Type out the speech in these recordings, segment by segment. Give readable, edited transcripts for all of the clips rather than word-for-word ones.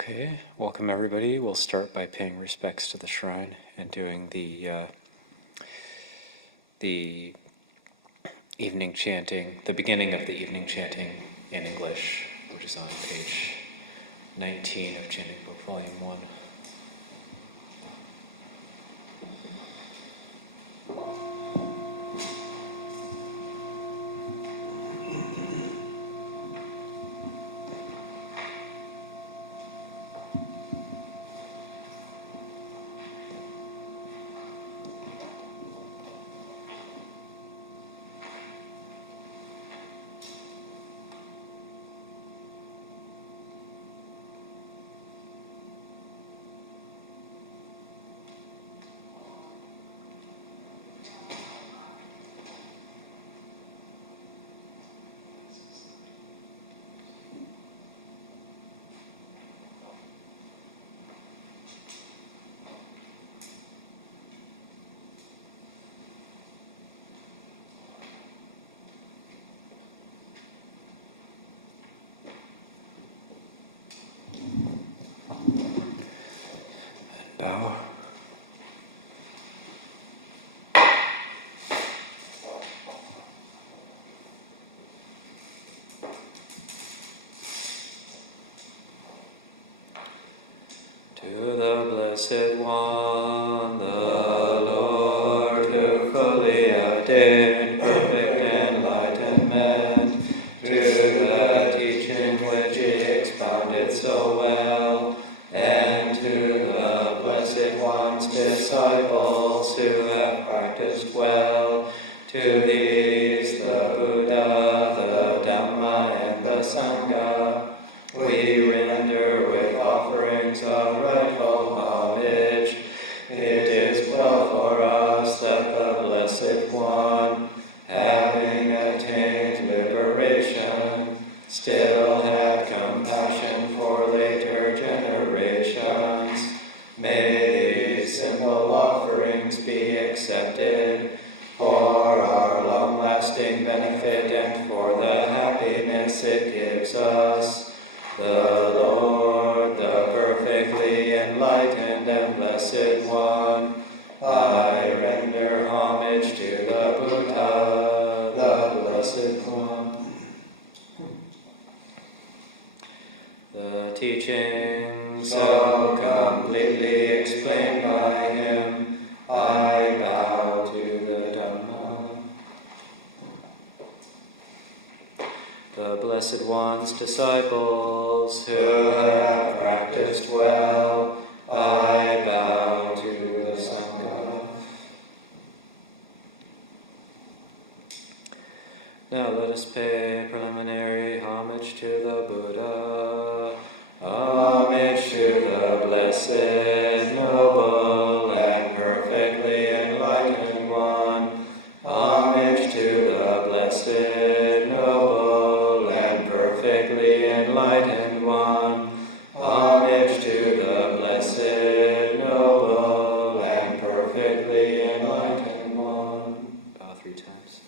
Okay, welcome everybody. We'll start by paying respects to the shrine and doing the evening chanting, the beginning of the evening chanting in English, which is on page 19 of Chanting Book Volume 1. Bow. To the Blessed One, the Lord, who fully attained perfect enlightenment, to the teaching which he expounded so well, and to the Blessed One's disciples who have practiced well, to these the Buddha, the Dhamma, and the Sangha, we render with offerings of rightful homage. It is well for us that the Blessed One, having attained liberation, still had compassion for later generations. May these simple offerings be accepted for our long-lasting benefit and for the happiness it gives us. The Lord, the perfectly enlightened and Blessed One, I render homage to the Buddha, the Blessed One. The teaching so completely explained by him, I bow to the Dhamma. The Blessed One's disciples who have practiced well, I bow to the Sangha. Now let us pay preliminary homage to the Buddha, homage to the Blessed, Noble, and perfectly enlightened One, homage to the Blessed, Noble, and perfectly enlightened One, homage to the Blessed, Noble, and perfectly enlightened One. Bow 3 times.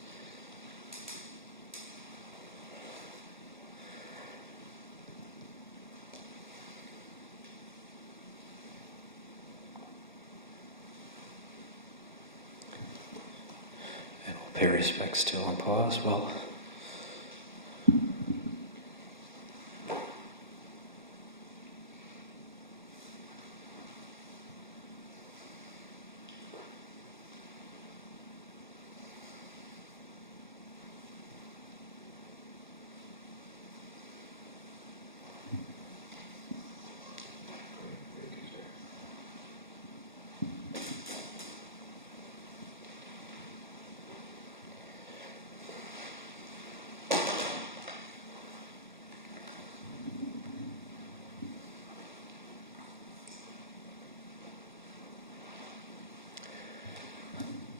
And we'll pay respects to Ampa as well.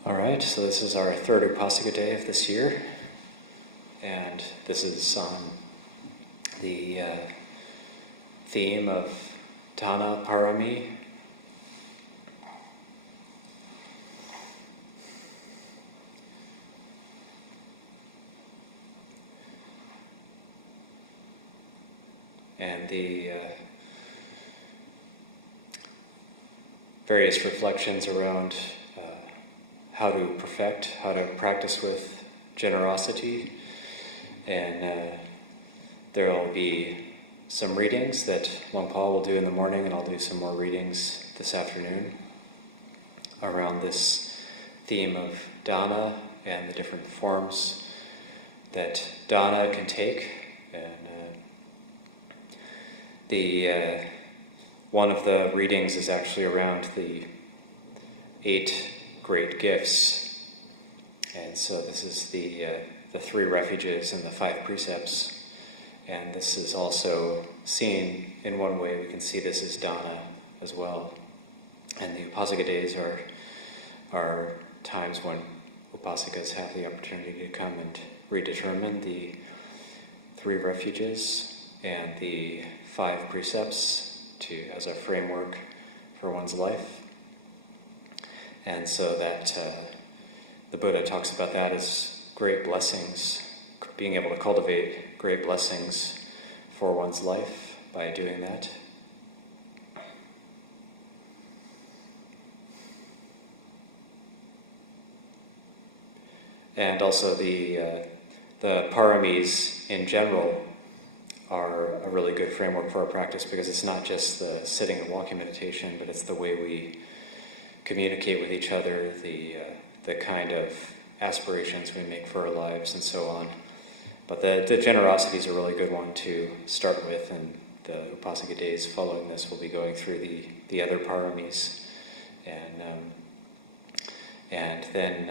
All right, so this is our third Upāsika day of this year, and this is on the theme of Dāna Pāramī. And the various reflections around how to perfect, how to practice with generosity. And there will be some readings that Luang Por will do in the morning, and I'll do some more readings this afternoon around this theme of Dāna and the different forms that Dāna can take. And one of the readings is actually around the 8 great gifts. And so this is the 3 refuges and the 5 precepts. And this is also seen in one way. We can see this as Dāna as well. And the Upāsika days are times when Upāsikas have the opportunity to come and redetermine the 3 refuges and the 5 precepts as a framework for one's life. And so that the Buddha talks about that as great blessings, being able to cultivate great blessings for one's life by doing that. And also the Paramis in general are a really good framework for our practice, because it's not just the sitting and walking meditation, but it's the way we communicate with each other, the kind of aspirations we make for our lives, and so on. But the generosity is a really good one to start with, and the Upāsika days following this will be going through the other Paramis, and then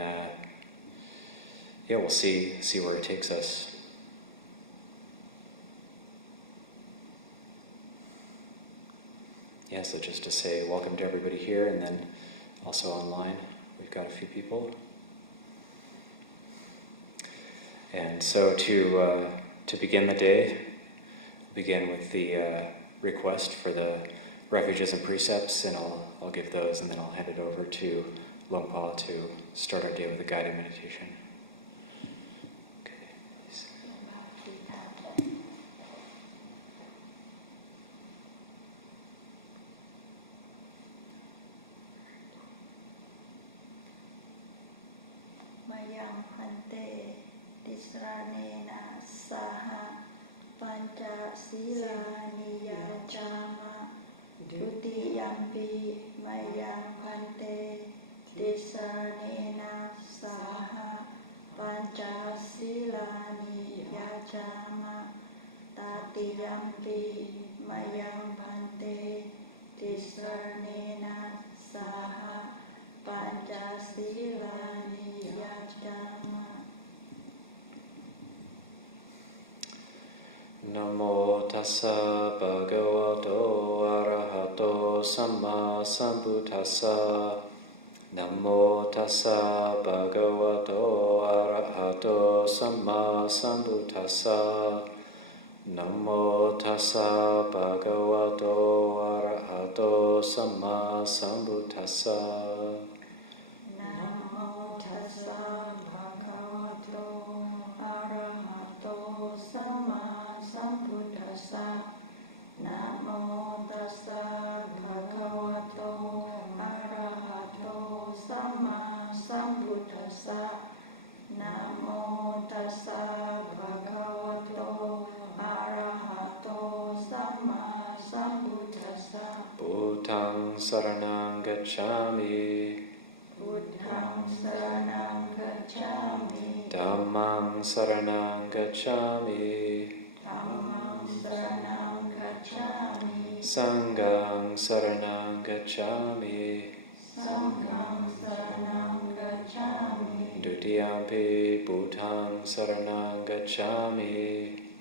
we'll see where it takes us. Yeah, so just to say welcome to everybody here, and then also online, we've got a few people. And so to begin the day, we'll begin with the request for the refuges and precepts, and I'll give those, and then I'll hand it over to Luang Por to start our day with a guided meditation. Mayang Hante Tisranena Saha Panca Silani Yajama Dutiyampi Mayang Hante Tisranena Saha Panca Silani Yajama Tatiyampi Mayang Hante Tisranena Saha Panca Silani Yajama. Namo tassa bhagavato arahato samma sambuddhassa. Namo tassa bhagavato arahato samma sambuddhassa. Namo tassa bhagavato arahato samma sambuddhassa. Namo tassa bhagavato arahato samma sambuddhassa. Namo tassa bhagavato arahato samma sambuddhassa. Namo tassa bhagavato arahato samma sambuddhassa. Buddhaṃ saranam gacchami. Buddhaṃ saranam gacchami. Dhammam saranam gacchami. Dhammam saranam gacchami. Sangham saranam gacchami. Sangham saranam gacchami. Dutiyampi buddhaṃ saranam gacchami.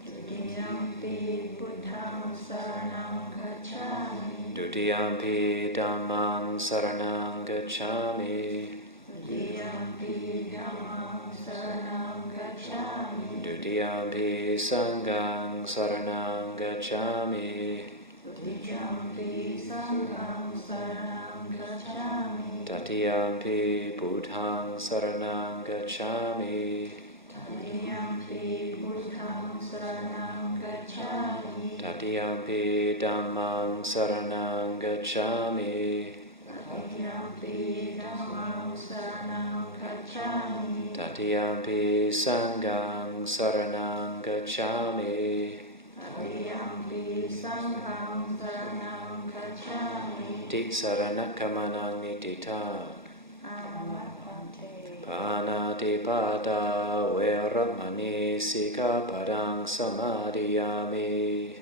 Dutiyampi buddhaṃ saranam gacchami. Dutiyampi dhammam saranam gacchami. Dutiyampi dhammam saranam gacchami. Dutiyampi sangham saranam gacchami. Dutiyampi sangham saranam gacchami. Tatiyampi buddhaṃ saranam gacchami. Tatiyampi buddhaṃ saranam gacchami. Tatiyampi dhammam saranam gacchami. Tatiyampi dhammam saranam gacchami. Tatiyampi sangham saranam gacchami. Tatiyampi sangham saranam gacchami. Ti saranakamanang nititang. Panatipata veramani sikapadang samadhiyami.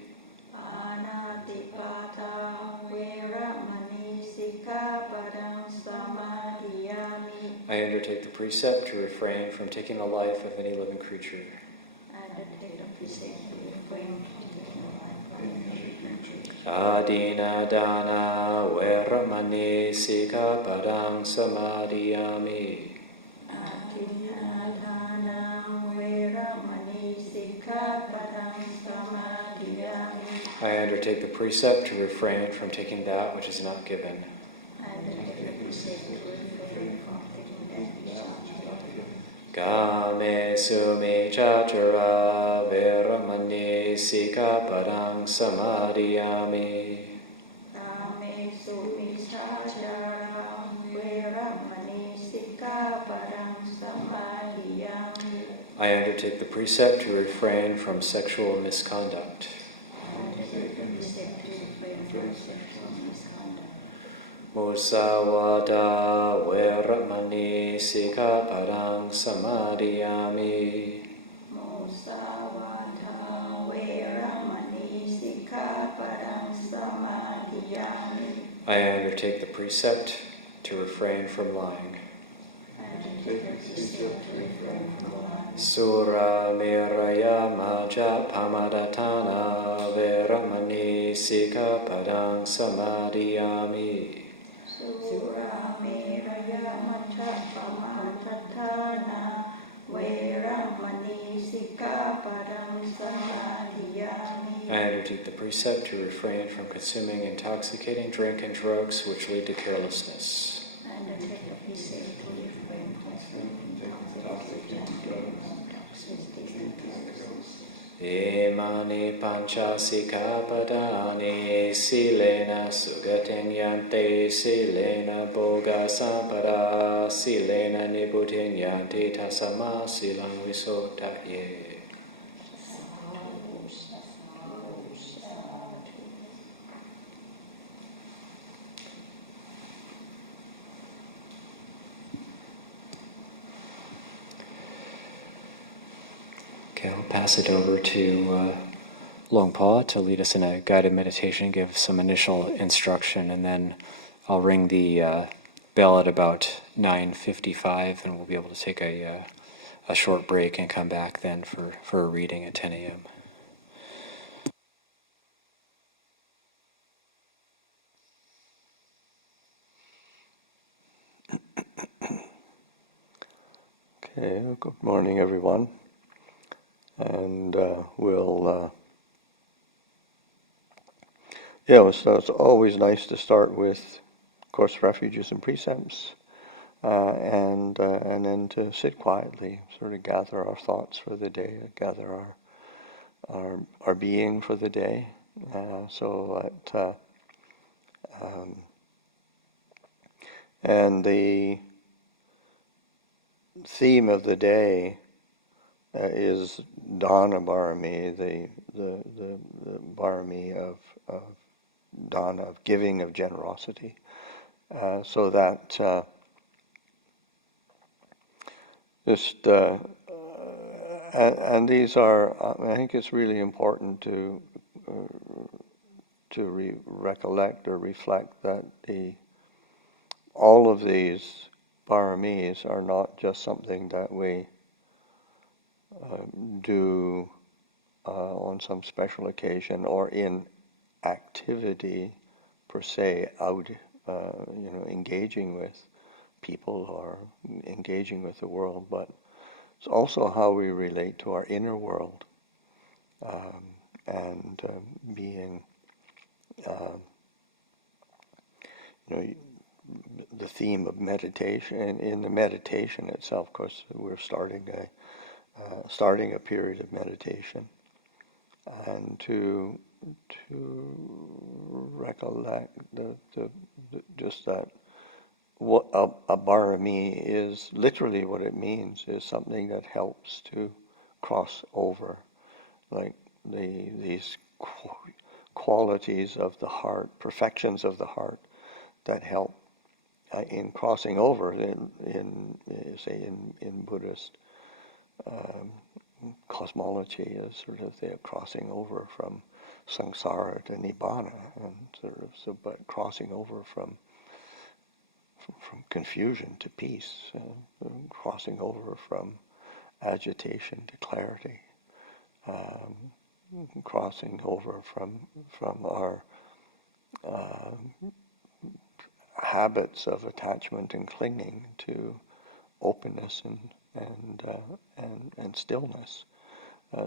Anatipata veramani sikapadang samadhiyami. I undertake the precept to refrain from taking the life of any living creature. I undertake the precept to refrain from taking the life of any living creature. Adina dana veramani sikapadang samadhiyami. I undertake the precept to refrain from taking that which is not given. Kame sumi chatura veramani sikapadang samadhiyami. Kame sumi chatura veramani sikapadang samadhiyami. I undertake the precept to refrain from sexual misconduct. Musawada veramani sikapadang samadhiyami. Musawada veramani sikapadang samadhiyami. I undertake the precept to refrain from lying. Sura miraya maja pamadatana veramani sikapadang samadhiyami. Sura miraya maja pamadatana veramani sikapadang samadhiyami. I undertake the precept to refrain from consuming intoxicating drink and drugs which lead to carelessness. I undertake the precept to refrain from consuming intoxicating drugs. Imani panchasikapadani silena sugatin yante silena boga sampada silena nibutin yanti tasama silang visotaye. Okay, I'll pass it over to Longpa to lead us in a guided meditation, give some initial instruction, and then I'll ring the bell at about 9:55, and we'll be able to take a short break and come back then for a reading at 10 a.m. Okay, good morning, everyone. And so it's always nice to start with Course Refuges and Precepts, and then to sit quietly, sort of gather our thoughts for the day, gather our being for the day, and the theme of the day is Dāna Pāramī, the Pāramī of Dāna, of giving, of generosity. And these are, I think it's really important to recollect or reflect that all of these Pāramīs are not just something that we do on some special occasion or in activity per se, out engaging with people or engaging with the world, but it's also how we relate to our inner world, and being the theme of meditation. In the meditation itself, of course, we're starting a period of meditation, and to recollect just that what a Pāramī is, literally what it means is something that helps to cross over, like these qualities of the heart, perfections of the heart that help in crossing over. In Buddhist cosmology, is sort of the crossing over from samsara to nibbana, and but crossing over from confusion to peace, crossing over from agitation to clarity, crossing over from our habits of attachment and clinging to openness and stillness.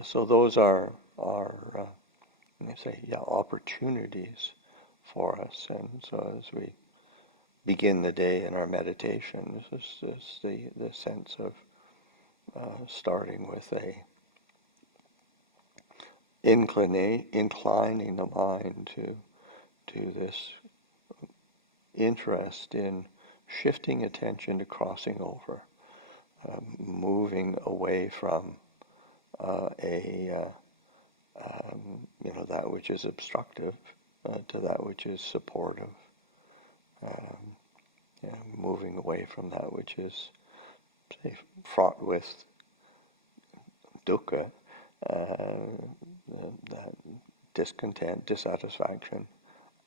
So those are opportunities for us. And so as we begin the day in our meditation, this is the sense of starting with inclining the mind to this interest in shifting attention to crossing over, moving away from that which is obstructive to that which is supportive, moving away from that which is, say, fraught with dukkha, that discontent, dissatisfaction,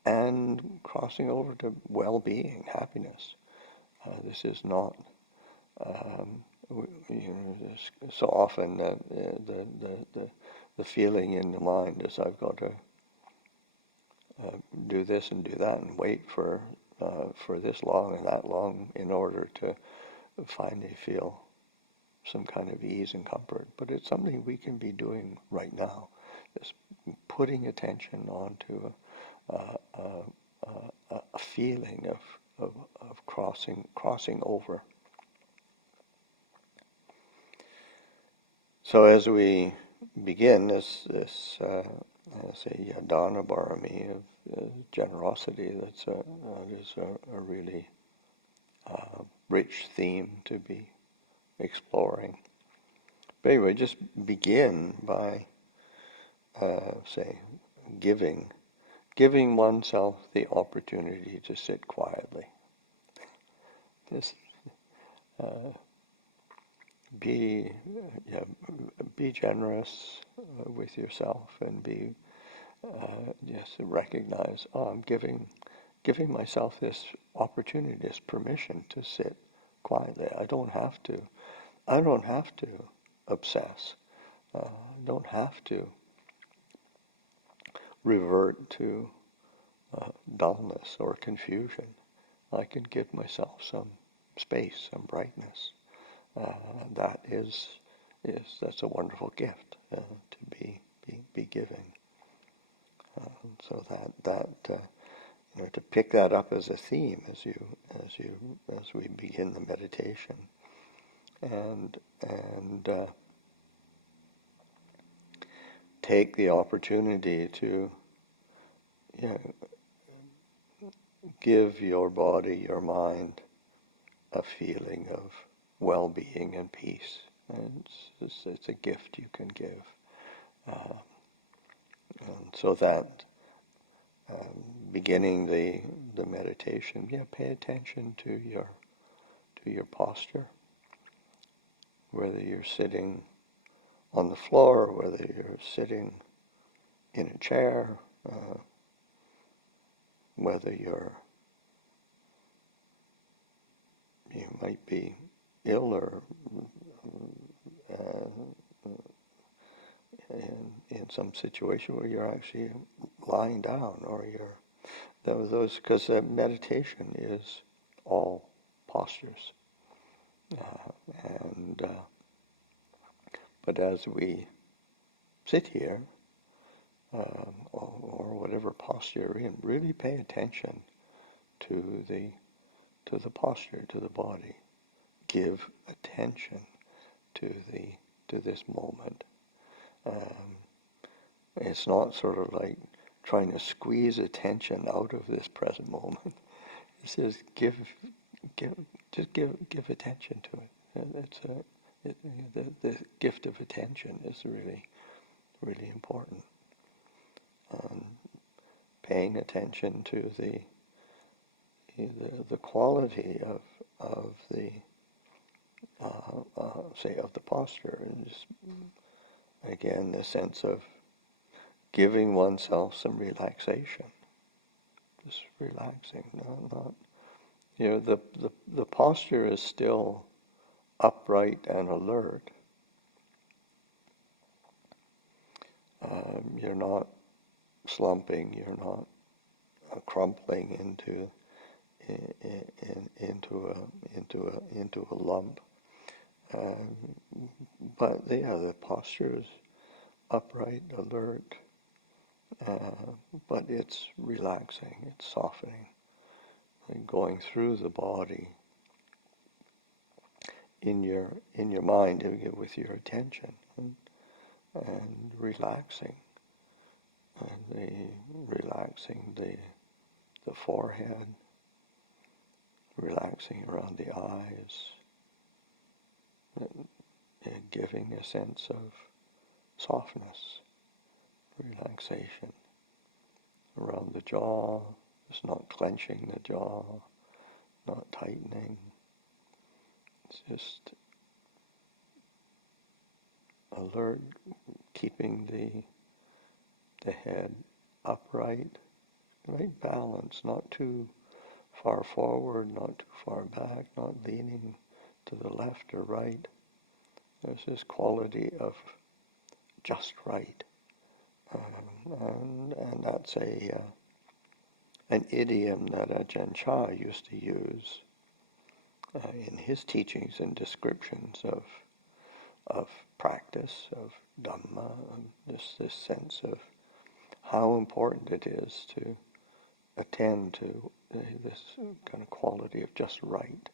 and crossing over to well-being, happiness. This is not, so often the feeling in the mind is I've got to do this and do that and wait for this long and that long in order to finally feel some kind of ease and comfort. But it's something we can be doing right now, just putting attention onto a feeling of crossing over. So as we begin this Dāna Pāramī of generosity, that is a really rich theme to be exploring. But anyway, just begin by giving oneself the opportunity to sit quietly. Just be generous with yourself, and just recognize, I'm giving myself this opportunity, this permission to sit quietly. I don't have to obsess. I don't have to revert to dullness or confusion. I can give myself some space, some brightness. That's a wonderful gift to be giving. So to pick that up as a theme as we begin the meditation, and take the opportunity to give your body, your mind, a feeling of well-being and peace. And it's a gift you can give. And so that beginning the meditation, pay attention to your posture, whether you're sitting on the floor, or whether you're sitting in a chair, whether you might be ill or in some situation where you're actually lying down, or those, because meditation is all postures, but as we sit here, or whatever posture you're in, really pay attention to the posture, to the body. Give attention to this moment. It's not sort of like trying to squeeze attention out of this present moment. It says give give attention to it. The gift of attention is really, really important. Paying attention to the quality of the say of the posture, and just, again, the sense of giving oneself some relaxation, just relaxing, not the posture is still upright and alert. You're not slumping. You're not crumpling into a lump. But the posture is upright, alert. But it's relaxing. It's softening, and going through the body in your mind with your attention, and relaxing. And relaxing the forehead, relaxing around the eyes, and giving a sense of softness, relaxation around the jaw, just not clenching the jaw, not tightening. It's just alert, keeping the head upright, right balance, not too far forward, not too far back, not leaning to the left or right. There's this quality of just right. And that's an idiom that Ajahn Chah used to use in his teachings and descriptions of practice, of Dhamma, and this sense of how important it is to attend to this kind of quality of just right.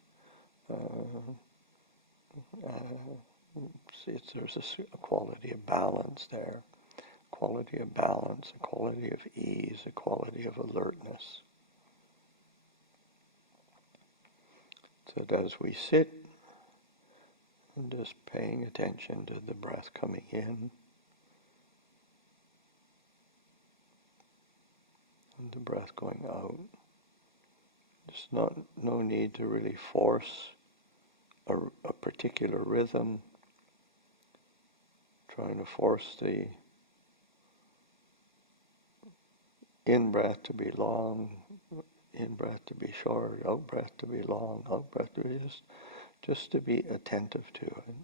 There's a quality of balance there, quality of balance, a quality of ease, a quality of alertness. So as we sit, and just paying attention to the breath coming in, and the breath going out. There's no need to really force a particular rhythm, trying to force the in-breath to be long, in-breath to be short, out-breath to be long, out-breath to be just to be attentive to it.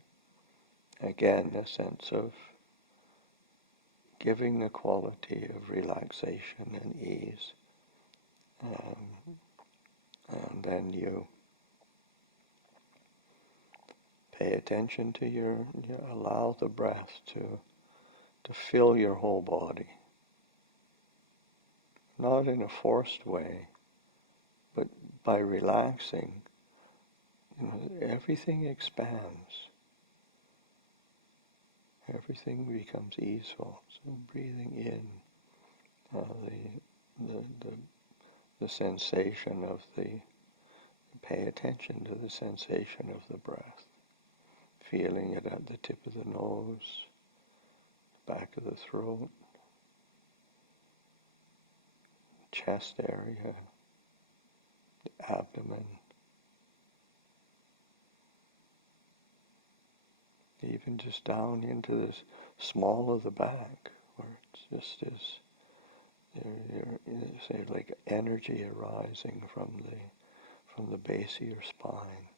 Again, a sense of giving the quality of relaxation and ease. And then you pay attention to you allow the breath to fill your whole body. Not in a forced way, but by relaxing, everything expands. Everything becomes easeful. So breathing in, the sensation of pay attention to the sensation of the breath. Feeling it at the tip of the nose, back of the throat, chest area, the abdomen, even just down into the small of the back, where it's just say like energy arising from the base of your spine,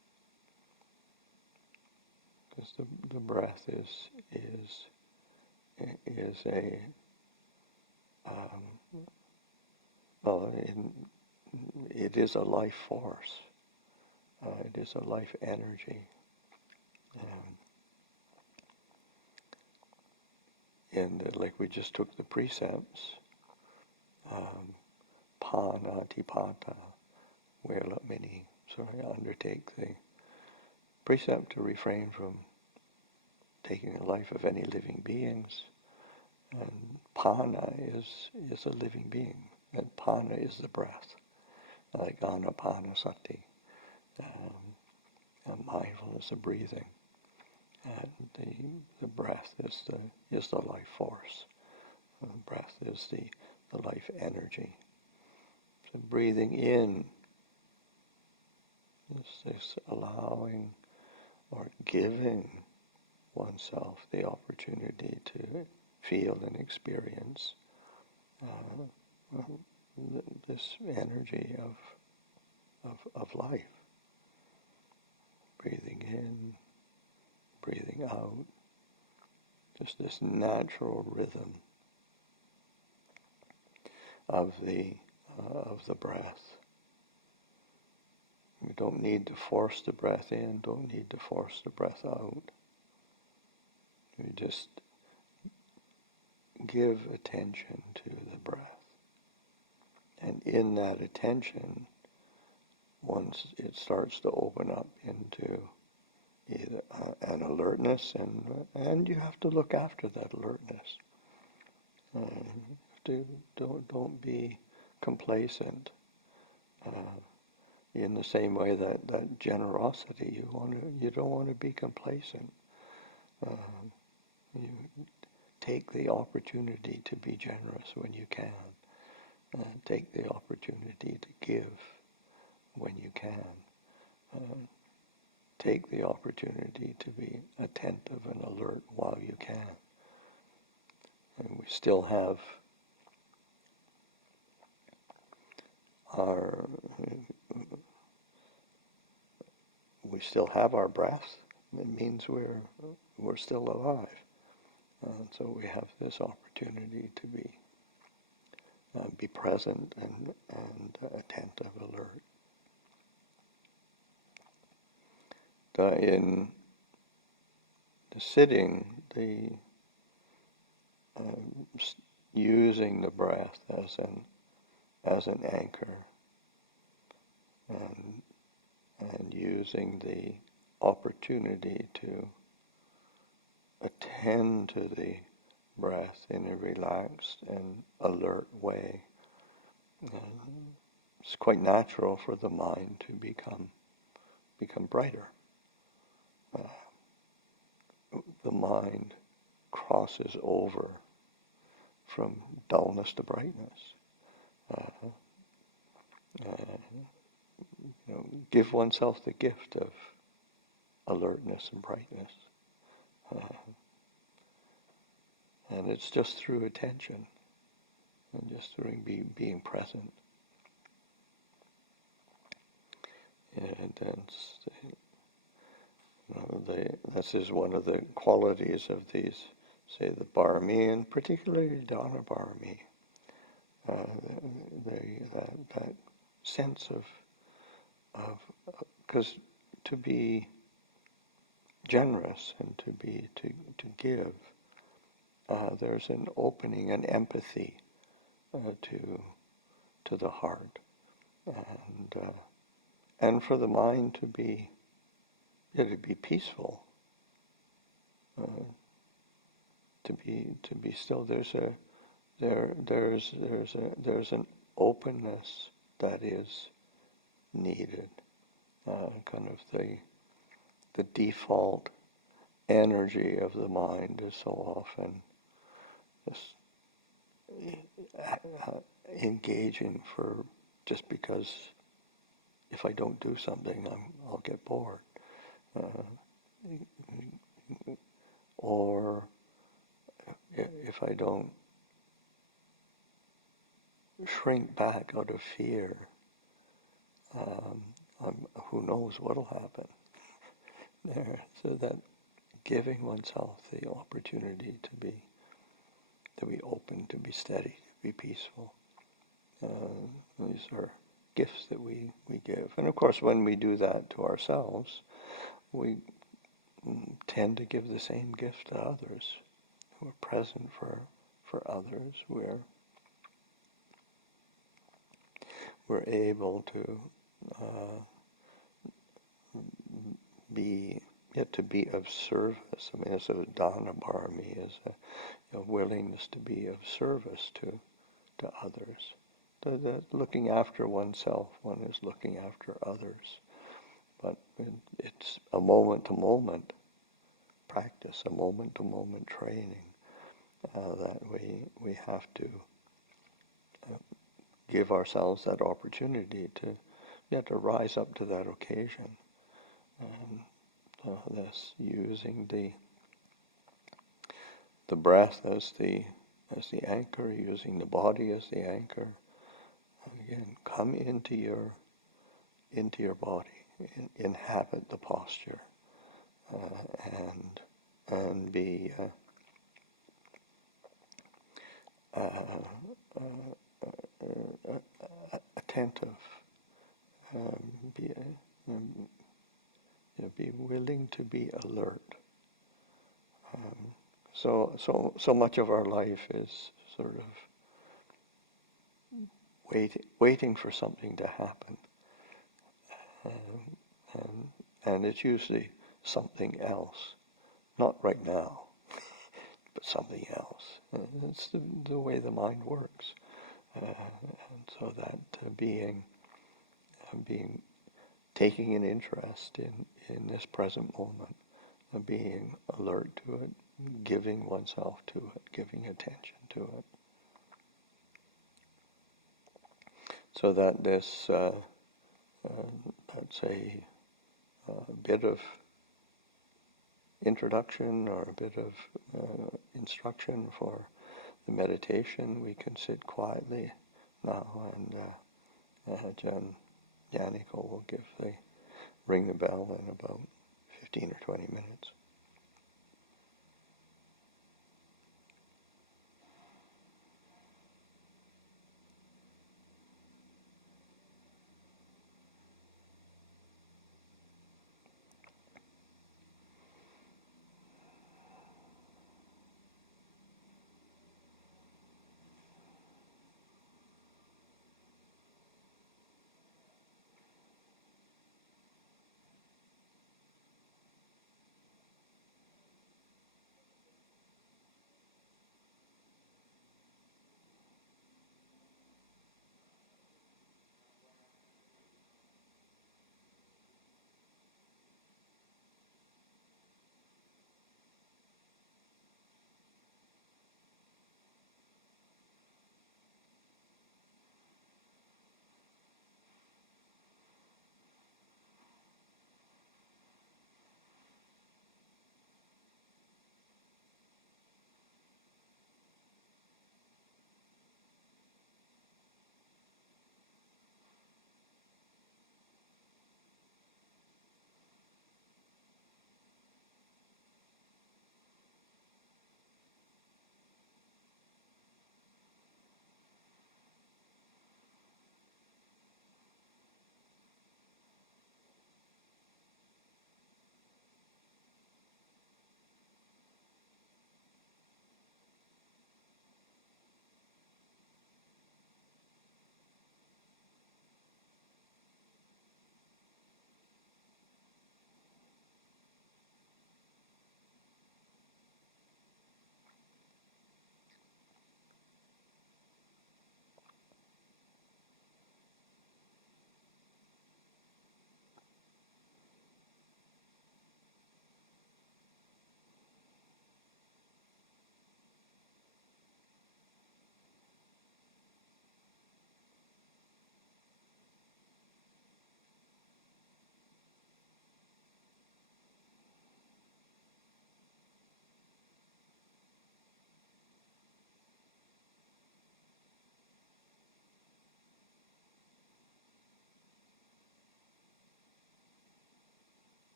because the breath is a it is a life force. It is a life energy. And like we just took the precepts, panatipata, undertake the precept to refrain from taking the life of any living beings. And pana is a living being, and pana is the breath, like anapanasati. mindfulness of breathing. And the breath is the life force. The breath is the life energy. So breathing in is this allowing or giving oneself the opportunity to feel and experience this energy of life. Breathing in, breathing out, just this natural rhythm of the breath. We don't need to force the breath in, don't need to force the breath out. We just give attention to the breath. And in that attention, once it starts to open up into either an alertness, and you have to look after that alertness. Don't be complacent. In the same way that generosity, you don't want to be complacent. You take the opportunity to be generous when you can. Take the opportunity to give when you can. Take the opportunity to be attentive and alert while you can. And we still have our breath. It means we're still alive. And so we have this opportunity to be present and attentive, alert. In the sitting, using the breath as an anchor, and using the opportunity to attend to the breath in a relaxed and alert way. It's quite natural for the mind to become brighter. The mind crosses over from dullness to brightness. Give oneself the gift of alertness and brightness. And it's just through attention and just through being present. And this is one of the qualities of these, say, the Pāramī, and particularly Dāna Pāramī. That sense of because to be generous and to give, there's an opening, an empathy to the heart, and for the mind to be peaceful, to be still. There's an openness that is needed. Kind of the default energy of the mind is so often just engaging for just because if I don't do something, I'll get bored, or if I don't shrink back out of fear, who knows what'll happen there. So that giving oneself the opportunity to be open, to be steady, to be peaceful. These are gifts that we give. And of course, when we do that to ourselves, we tend to give the same gift to others. We're present for others. We're able to be of service. I mean, so Dāna Pāramī is a willingness to be of service to others. That looking after oneself, one is looking after others. but it's a moment-to-moment practice, a moment-to-moment training that we have to give ourselves that opportunity to rise up to that occasion. This using the breath as the anchor, using the body as the anchor. Again, come into your body, inhabit the posture, and be attentive. Be willing to be alert. So much of our life is sort of waiting for something to happen, and it's usually something else, not right now, but something else. It's the way the mind works, and so that taking an interest in this present moment, being alert to it, giving oneself to it, giving attention to it. So that this, that's a bit of introduction or a bit of instruction for the meditation. We can sit quietly now, and Yannick will ring the bell in about 15 or 20 minutes.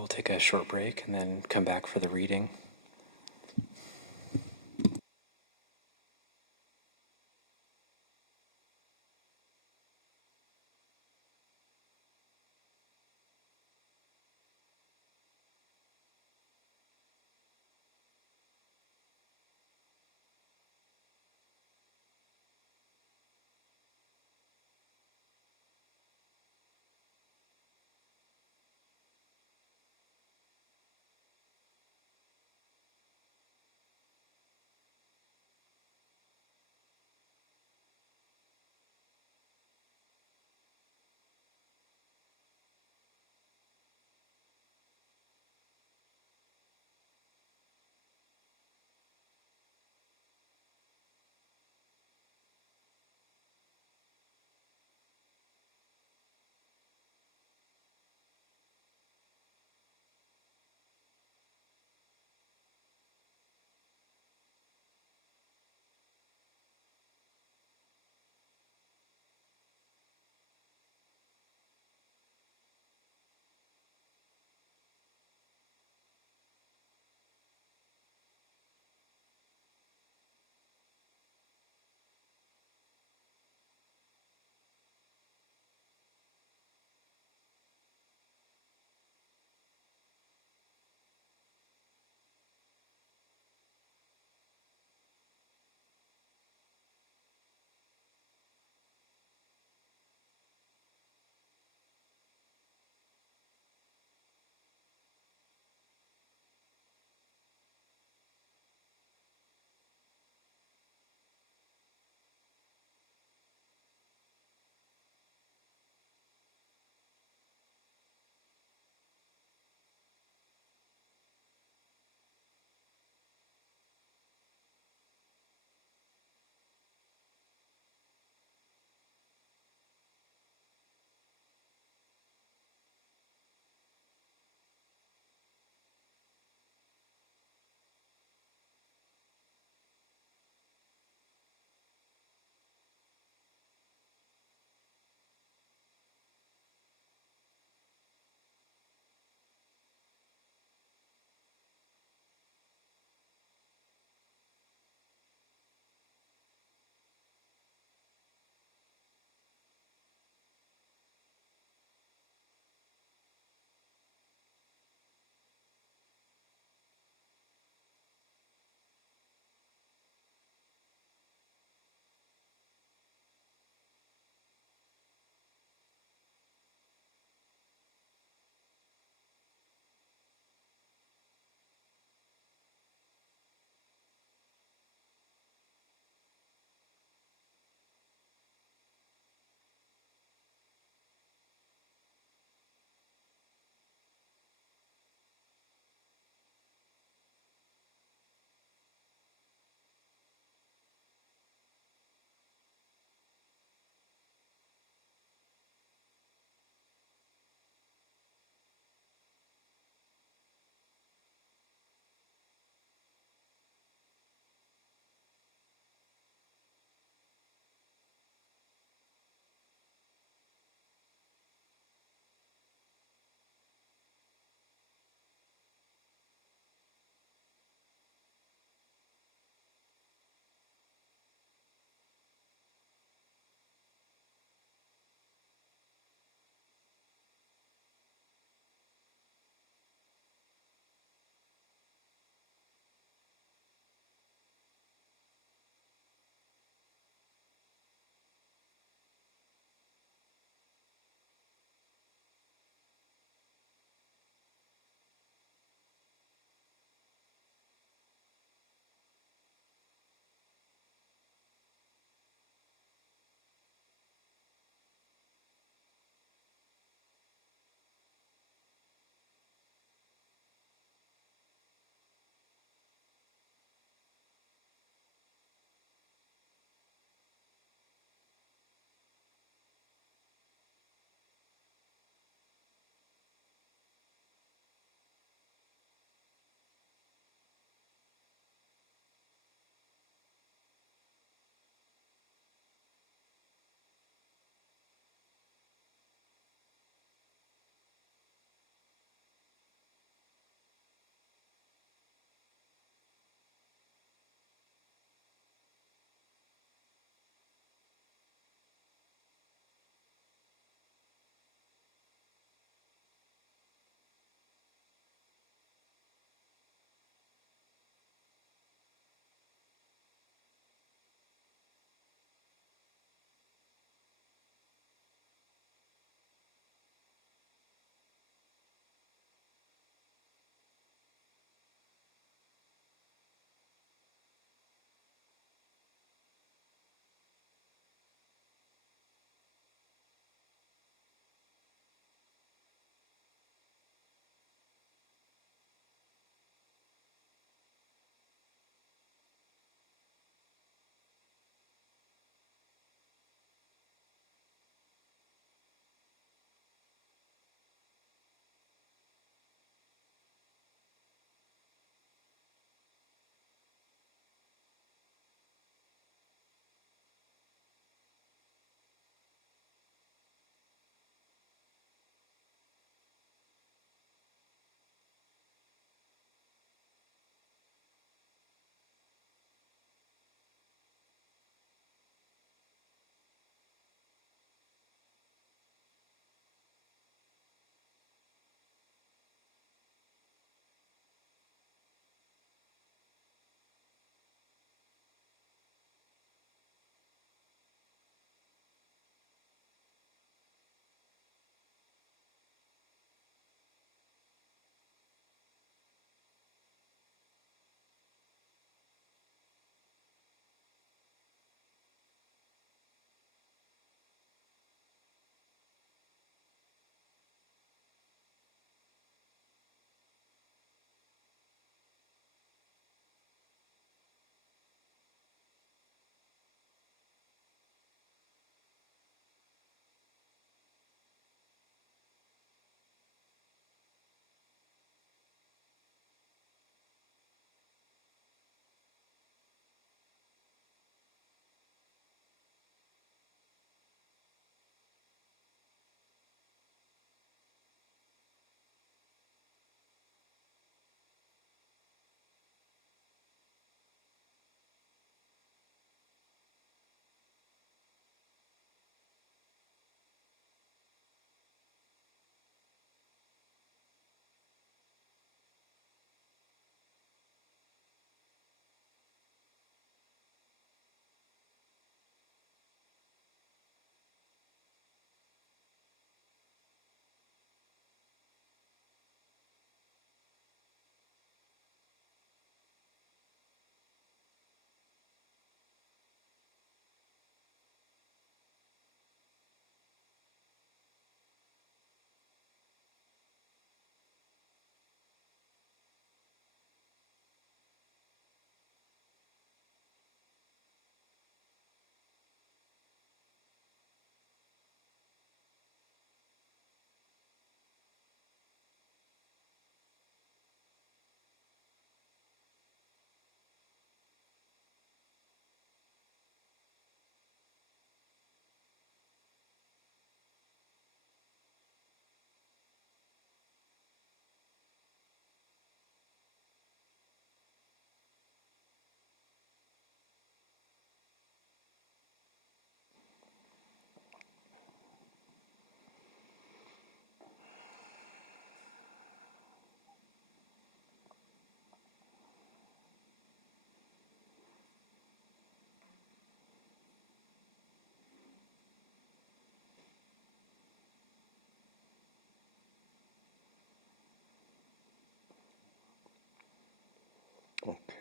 we'll take a short break and then come back for the reading.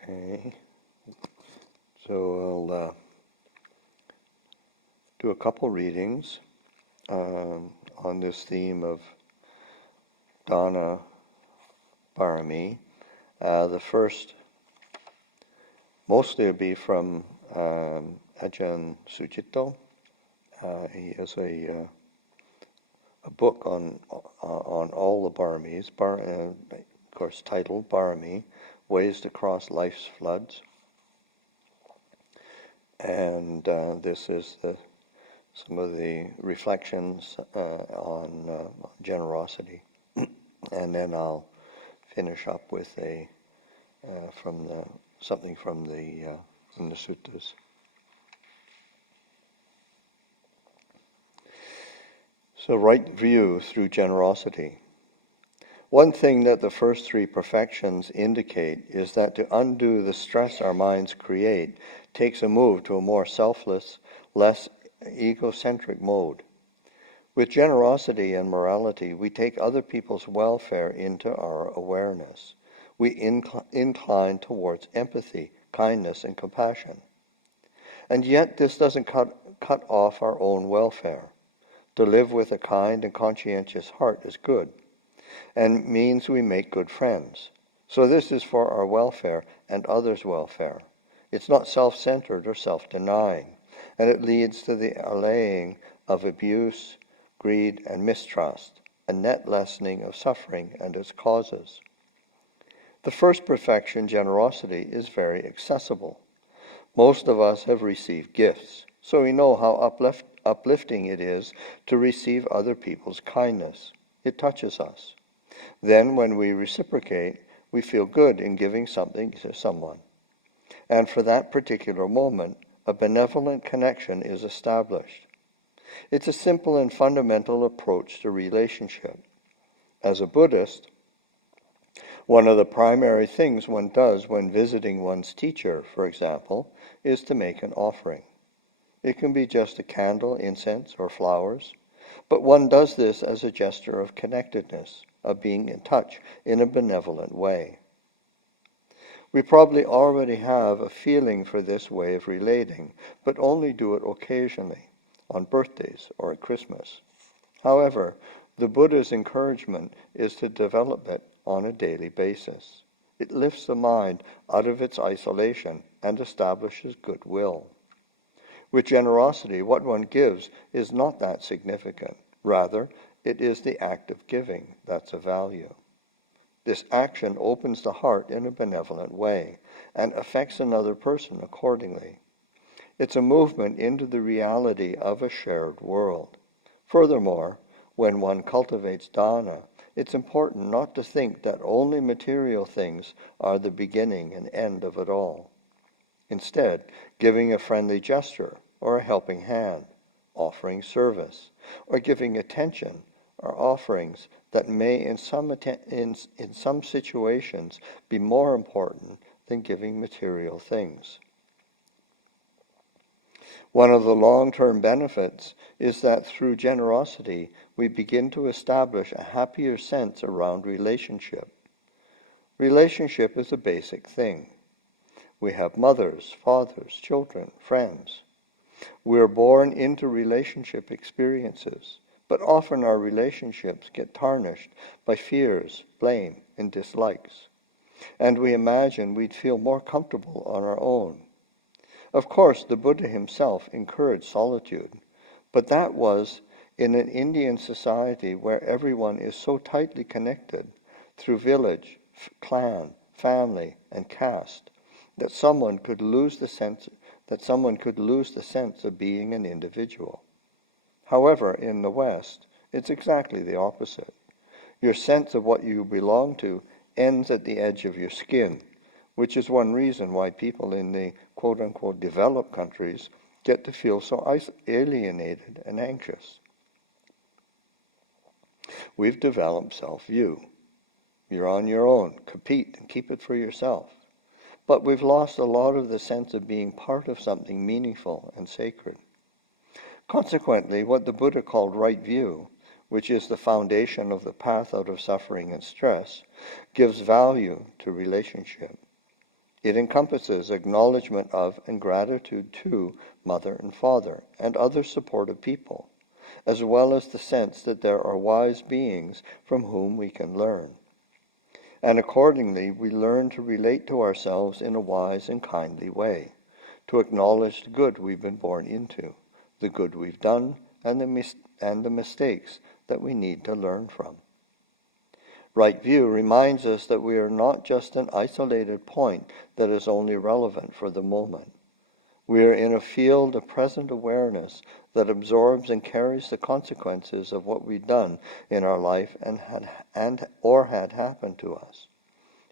Okay. So I'll do a couple readings on this theme of Dāna Pāramī. The first mostly will be from Ajahn Sucitto. He has a book on all the Pāramīs, of course titled Pāramī, Ways to Cross Life's Floods. And this is some of the reflections on generosity. And then I'll finish up with something from the suttas. So, right view through generosity. One thing that the first three perfections indicate is that to undo the stress our minds create takes a move to a more selfless, less egocentric mode. With generosity and morality, we take other people's welfare into our awareness. We incline towards empathy, kindness, and compassion. And yet this doesn't cut off our own welfare. To live with a kind and conscientious heart is good, and means we make good friends. So this is for our welfare and others' welfare. It's not self-centered or self-denying, and it leads to the allaying of abuse, greed, and mistrust, a net lessening of suffering and its causes. The first perfection, generosity, is very accessible. Most of us have received gifts, so we know how uplifting it is to receive other people's kindness. It touches us. Then, when we reciprocate, we feel good in giving something to someone. And for that particular moment, a benevolent connection is established. It's a simple and fundamental approach to relationship. As a Buddhist, one of the primary things one does when visiting one's teacher, for example, is to make an offering. It can be just a candle, incense, or flowers, but one does this as a gesture of connectedness, of being in touch in a benevolent way. We probably already have a feeling for this way of relating, but only do it occasionally, on birthdays or at Christmas. However, the Buddha's encouragement is to develop it on a daily basis. It lifts the mind out of its isolation and establishes goodwill. With generosity, what one gives is not that significant. Rather, it is the act of giving that's of value. This action opens the heart in a benevolent way and affects another person accordingly. It's a movement into the reality of a shared world. Furthermore, when one cultivates dāna, it's important not to think that only material things are the beginning and end of it all. Instead, giving a friendly gesture or a helping hand, offering service, or giving attention are offerings that may in some situations be more important than giving material things. One of the long-term benefits is that through generosity we begin to establish a happier sense around relationship. Relationship is a basic thing. We have mothers, fathers, children, friends. We are born into relationship experiences, but often our relationships get tarnished by fears, blame, and dislikes. And we imagine we'd feel more comfortable on our own. Of course, the Buddha himself encouraged solitude, but that was in an Indian society where everyone is so tightly connected through village, clan, family, and caste that someone could lose the sense of being an individual. However, in the West, it's exactly the opposite. Your sense of what you belong to ends at the edge of your skin, which is one reason why people in the quote-unquote developed countries get to feel so alienated and anxious. We've developed self-view. You're on your own. Compete and keep it for yourself. But we've lost a lot of the sense of being part of something meaningful and sacred. Consequently, what the Buddha called right view, which is the foundation of the path out of suffering and stress, gives value to relationship. It encompasses acknowledgement of and gratitude to mother and father and other supportive people, as well as the sense that there are wise beings from whom we can learn. And accordingly, we learn to relate to ourselves in a wise and kindly way, to acknowledge the good we've been born into, the good we've done, and the mistakes that we need to learn from. Right view reminds us that we are not just an isolated point that is only relevant for the moment. We are in a field of present awareness that absorbs and carries the consequences of what we've done in our life and had happened to us.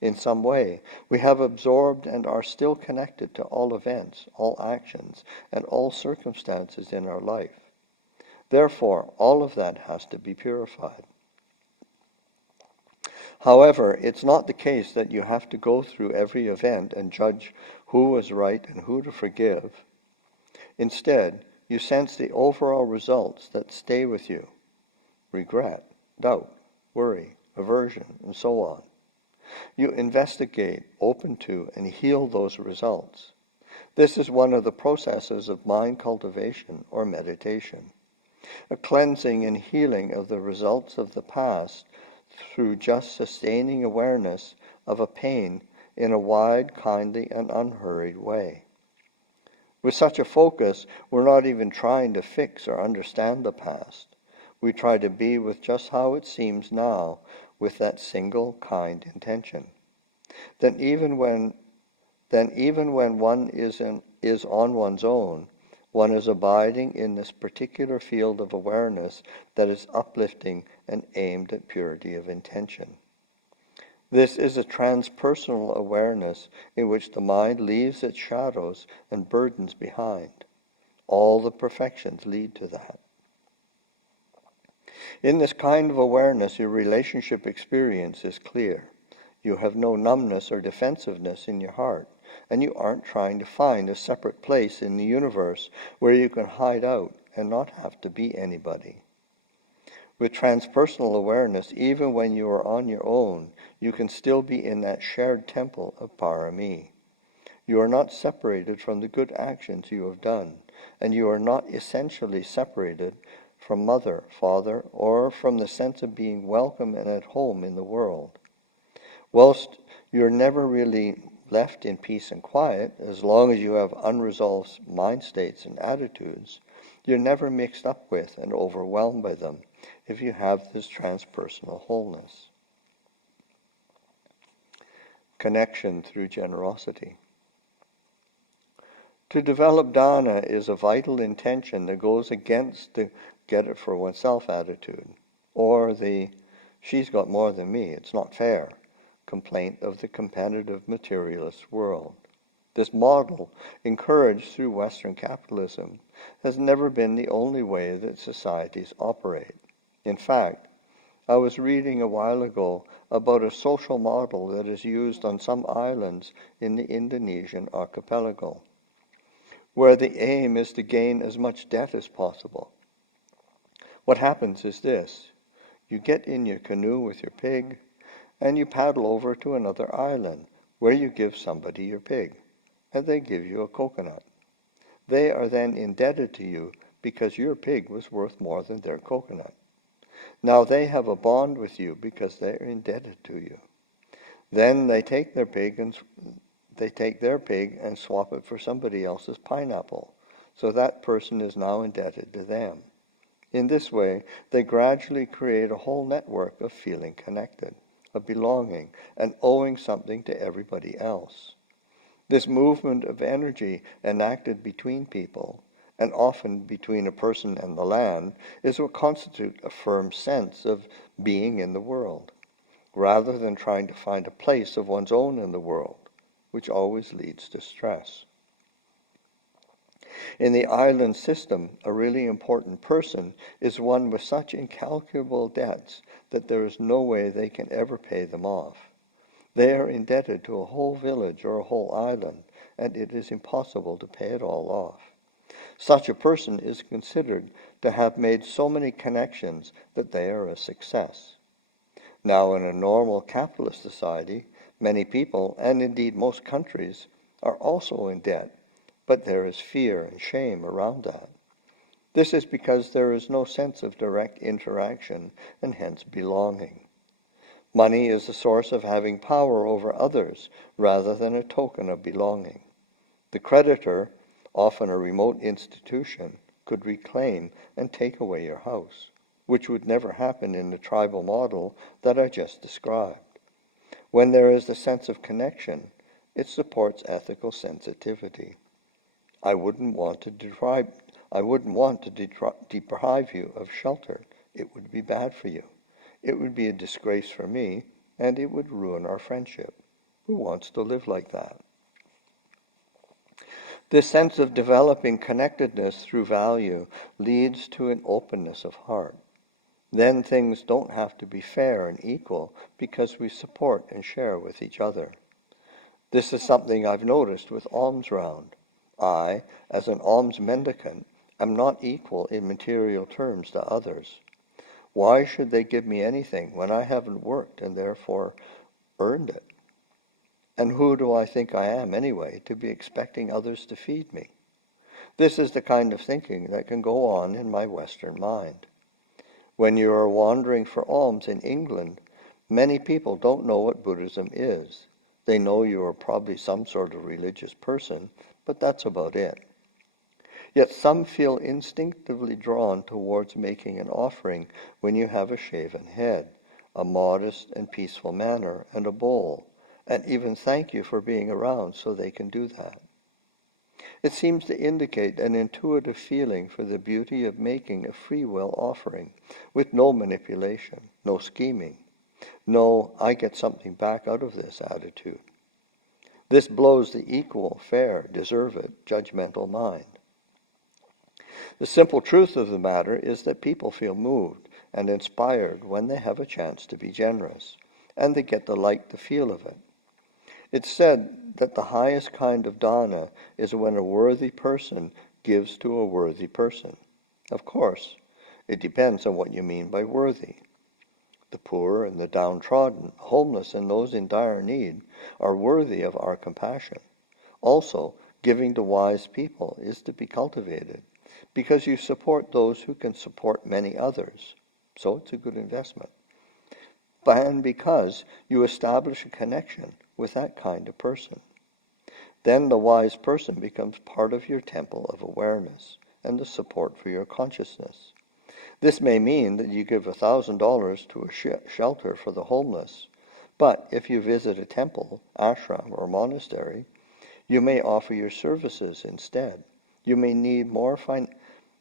In some way, we have absorbed and are still connected to all events, all actions, and all circumstances in our life. Therefore, all of that has to be purified. However, it's not the case that you have to go through every event and judge who was right and who to forgive. Instead, you sense the overall results that stay with you: regret, doubt, worry, aversion, and so on. You investigate, open to, and heal those results. This is one of the processes of mind cultivation or meditation, a cleansing and healing of the results of the past through just sustaining awareness of a pain in a wide, kindly, and unhurried way. With such a focus, we're not even trying to fix or understand the past. We try to be with just how it seems now, with that single kind intention. Then even when one is on one's own, one is abiding in this particular field of awareness that is uplifting and aimed at purity of intention. This is a transpersonal awareness in which the mind leaves its shadows and burdens behind. All the perfections lead to that. In this kind of awareness, your relationship experience is clear. You have no numbness or defensiveness in your heart, and you aren't trying to find a separate place in the universe where you can hide out and not have to be anybody. With transpersonal awareness, even when you are on your own, you can still be in that shared temple of Pāramī. You are not separated from the good actions you have done, and you are not essentially separated from mother, father, or from the sense of being welcome and at home in the world. Whilst you're never really left in peace and quiet, as long as you have unresolved mind states and attitudes, you're never mixed up with and overwhelmed by them if you have this transpersonal wholeness. Connection through generosity. To develop Dāna is a vital intention that goes against the get it for oneself attitude, or the she's got more than me, it's not fair complaint of the competitive materialist world. This model, encouraged through Western capitalism, has never been the only way that societies operate. In fact, I was reading a while ago about a social model that is used on some islands in the Indonesian archipelago, where the aim is to gain as much debt as possible. What happens is this: you get in your canoe with your pig, and you paddle over to another island, where you give somebody your pig, and they give you a coconut. They are then indebted to you because your pig was worth more than their coconut. Now they have a bond with you because they are indebted to you. Then they take their pig and swap it for somebody else's pineapple, so that person is now indebted to them. In this way, they gradually create a whole network of feeling connected, of belonging, and owing something to everybody else. This movement of energy enacted between people, and often between a person and the land, is what constitutes a firm sense of being in the world, rather than trying to find a place of one's own in the world, which always leads to stress. In the island system, a really important person is one with such incalculable debts that there is no way they can ever pay them off. They are indebted to a whole village or a whole island, and it is impossible to pay it all off. Such a person is considered to have made so many connections that they are a success. Now, in a normal capitalist society, Many people, and indeed most countries, are also in debt, but there is fear and shame around that. This is because there is no sense of direct interaction and hence belonging. Money is the source of having power over others rather than a token of belonging. The creditor, often a remote institution, could reclaim and take away your house, which would never happen in the tribal model that I just described. When there is the sense of connection, it supports ethical sensitivity. I wouldn't want to deprive you of shelter. It would be bad for you. It would be a disgrace for me, and it would ruin our friendship. Who wants to live like that? This sense of developing connectedness through value leads to an openness of heart. Then things don't have to be fair and equal because we support and share with each other. This is something I've noticed with alms round. I, as an alms mendicant, am not equal in material terms to others. Why should they give me anything when I haven't worked and therefore earned it? And who do I think I am anyway to be expecting others to feed me? This is the kind of thinking that can go on in my Western mind. When you are wandering for alms in England, many people don't know what Buddhism is. They know you are probably some sort of religious person, but that's about it. Yet some feel instinctively drawn towards making an offering when you have a shaven head, a modest and peaceful manner, and a bowl, and even thank you for being around so they can do that. It seems to indicate an intuitive feeling for the beauty of making a free will offering, with no manipulation, no scheming, no I get something back out of this attitude. This blows the equal, fair, deserve it, judgmental mind. The simple truth of the matter is that people feel moved and inspired when they have a chance to be generous, and they get to like the feel of it. It's said that the highest kind of dana is when a worthy person gives to a worthy person. Of course, it depends on what you mean by worthy. The poor and the downtrodden, homeless and those in dire need are worthy of our compassion. Also, giving to wise people is to be cultivated, because you support those who can support many others. So it's a good investment. And because you establish a connection with that kind of person. Then the wise person becomes part of your temple of awareness and the support for your consciousness. This may mean that you give $1,000 to a shelter for the homeless, but if you visit a temple, ashram, or monastery, you may offer your services instead. You may need more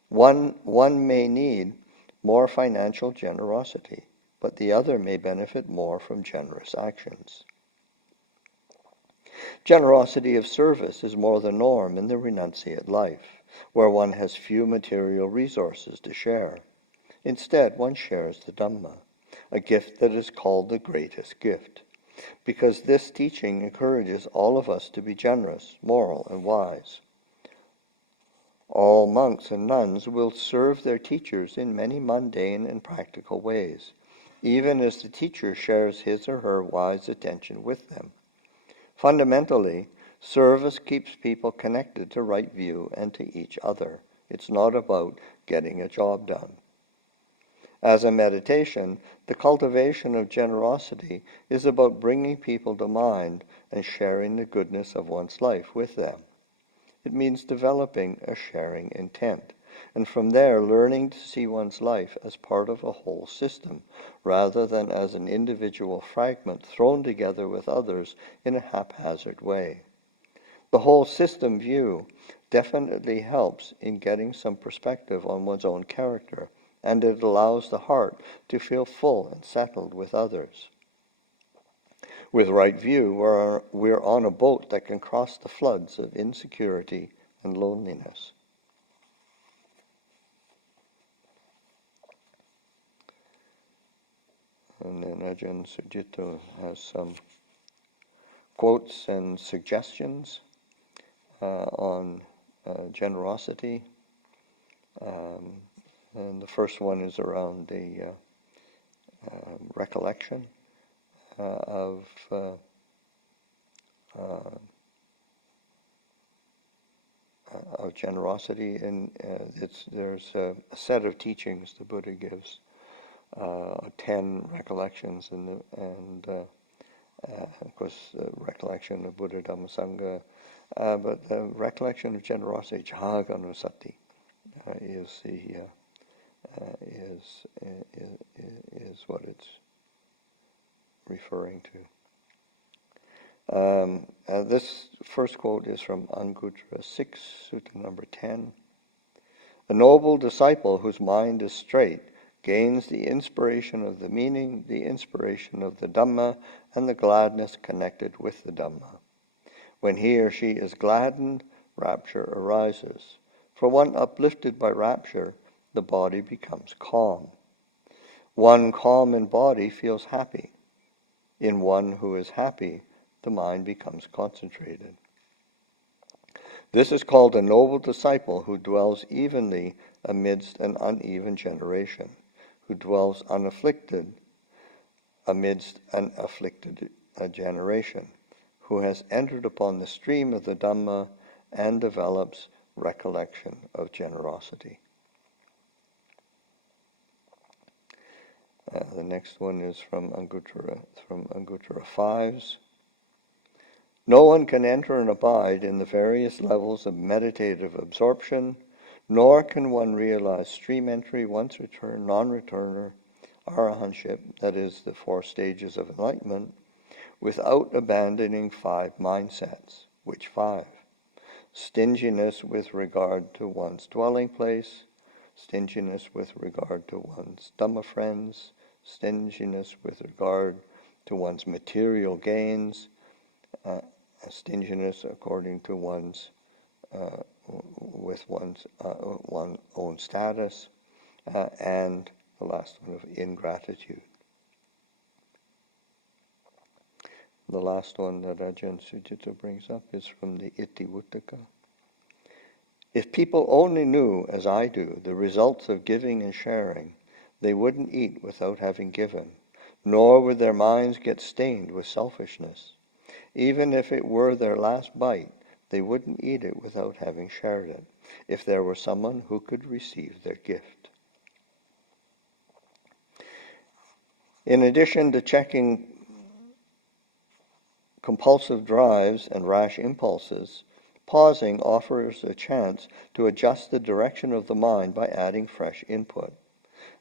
one may need more financial generosity, but the other may benefit more from generous actions. Generosity of service is more the norm in the renunciate life, where one has few material resources to share. Instead, one shares the Dhamma, a gift that is called the greatest gift, because this teaching encourages all of us to be generous, moral, and wise. All monks and nuns will serve their teachers in many mundane and practical ways, even as the teacher shares his or her wise attention with them. Fundamentally, service keeps people connected to right view and to each other. It's not about getting a job done. As a meditation, the cultivation of generosity is about bringing people to mind and sharing the goodness of one's life with them. It means developing a sharing intent, and from there learning to see one's life as part of a whole system, rather than as an individual fragment thrown together with others in a haphazard way. The whole system view definitely helps in getting some perspective on one's own character, and it allows the heart to feel full and settled with others. With right view, we're on a boat that can cross the floods of insecurity and loneliness. And then Ajahn Sujito has some quotes and suggestions on generosity. And the first one is around the recollection of of generosity, and there's a set of teachings the Buddha gives, 10 recollections, and of course the recollection of Buddha, Dhamma, Sangha, but the recollection of generosity, Jaganusati, is what it's referring to. This first quote is from Anguttara 6, Sutta number 10. A noble disciple whose mind is straight gains the inspiration of the meaning, the inspiration of the Dhamma, and the gladness connected with the Dhamma. When he or she is gladdened, rapture arises. For one uplifted by rapture, the body becomes calm. One calm in body feels happy. In one who is happy, the mind becomes concentrated. This is called a noble disciple who dwells evenly amidst an uneven generation, who dwells unafflicted amidst an afflicted generation, who has entered upon the stream of the Dhamma and develops recollection of generosity. The next one is from Anguttara 5s. No one can enter and abide in the various levels of meditative absorption, nor can one realize stream entry, once return, non-returner, arahantship, that is the 4 stages of enlightenment, without abandoning 5 mindsets. Which 5? Stinginess with regard to one's dwelling place, stinginess with regard to one's Dhamma friends, stinginess with regard to one's material gains, stinginess according to one's own status, and the last one of ingratitude. The last one that Ajahn Sucitto brings up is from the Itivuttaka. If people only knew, as I do, the results of giving and sharing, they wouldn't eat without having given, nor would their minds get stained with selfishness. Even if it were their last bite, they wouldn't eat it without having shared it, if there were someone who could receive their gift. In addition to checking compulsive drives and rash impulses, pausing offers a chance to adjust the direction of the mind by adding fresh input.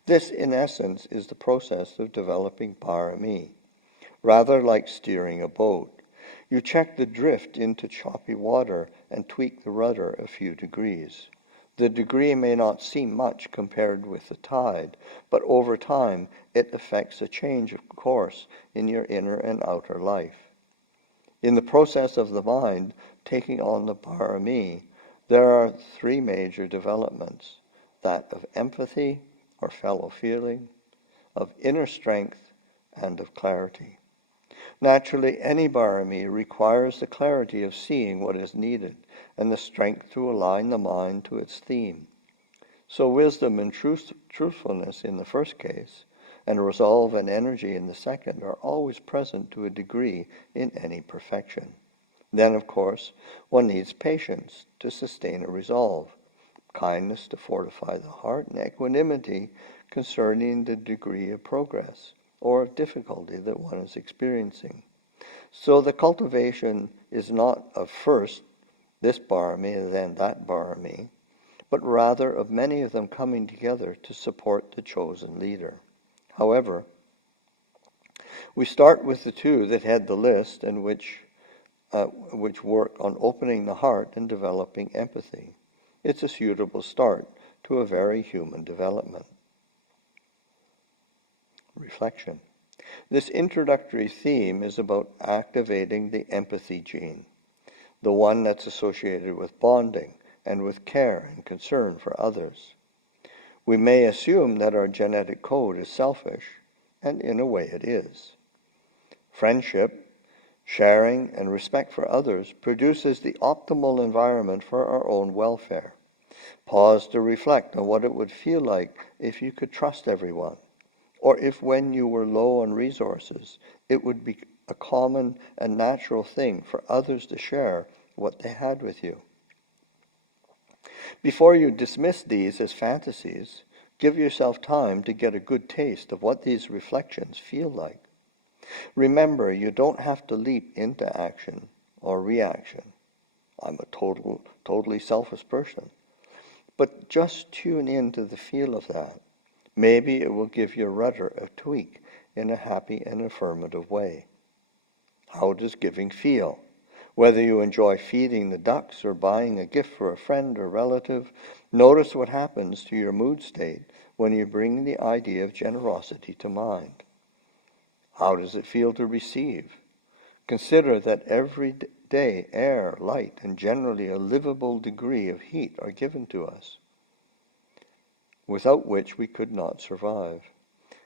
This, in essence, is the process of developing Pāramī. Rather like steering a boat, you check the drift into choppy water and tweak the rudder a few degrees. The degree may not seem much compared with the tide, but over time it affects a change of course in your inner and outer life. In the process of the mind taking on the Pāramī, there are 3 major developments: that of empathy, or fellow feeling, of inner strength, and of clarity. Naturally, any Pāramī requires the clarity of seeing what is needed and the strength to align the mind to its theme. So wisdom and truthfulness in the first case, and resolve and energy in the second, are always present to a degree in any perfection. Then, of course, one needs patience to sustain a resolve, kindness to fortify the heart, and equanimity concerning the degree of progress or of difficulty that one is experiencing. So the cultivation is not of first this Pāramī and then that Pāramī, but rather of many of them coming together to support the chosen leader. However, we start with the 2 that head the list and which work on opening the heart and developing empathy. It's a suitable start to a very human development. Reflection. This introductory theme is about activating the empathy gene, the one that's associated with bonding and with care and concern for others. We may assume that our genetic code is selfish, and in a way it is. Friendship, sharing, and respect for others produces the optimal environment for our own welfare. Pause to reflect on what it would feel like if you could trust everyone, or if when you were low on resources, it would be a common and natural thing for others to share what they had with you. Before you dismiss these as fantasies, give yourself time to get a good taste of what these reflections feel like. Remember, you don't have to leap into action or reaction. I'm a totally selfish person. But just tune into the feel of that. Maybe it will give your rudder a tweak in a happy and affirmative way. How does giving feel? Whether you enjoy feeding the ducks or buying a gift for a friend or relative, notice what happens to your mood state when you bring the idea of generosity to mind. How does it feel to receive? Consider that every day air, light, and generally a livable degree of heat are given to us, without which we could not survive.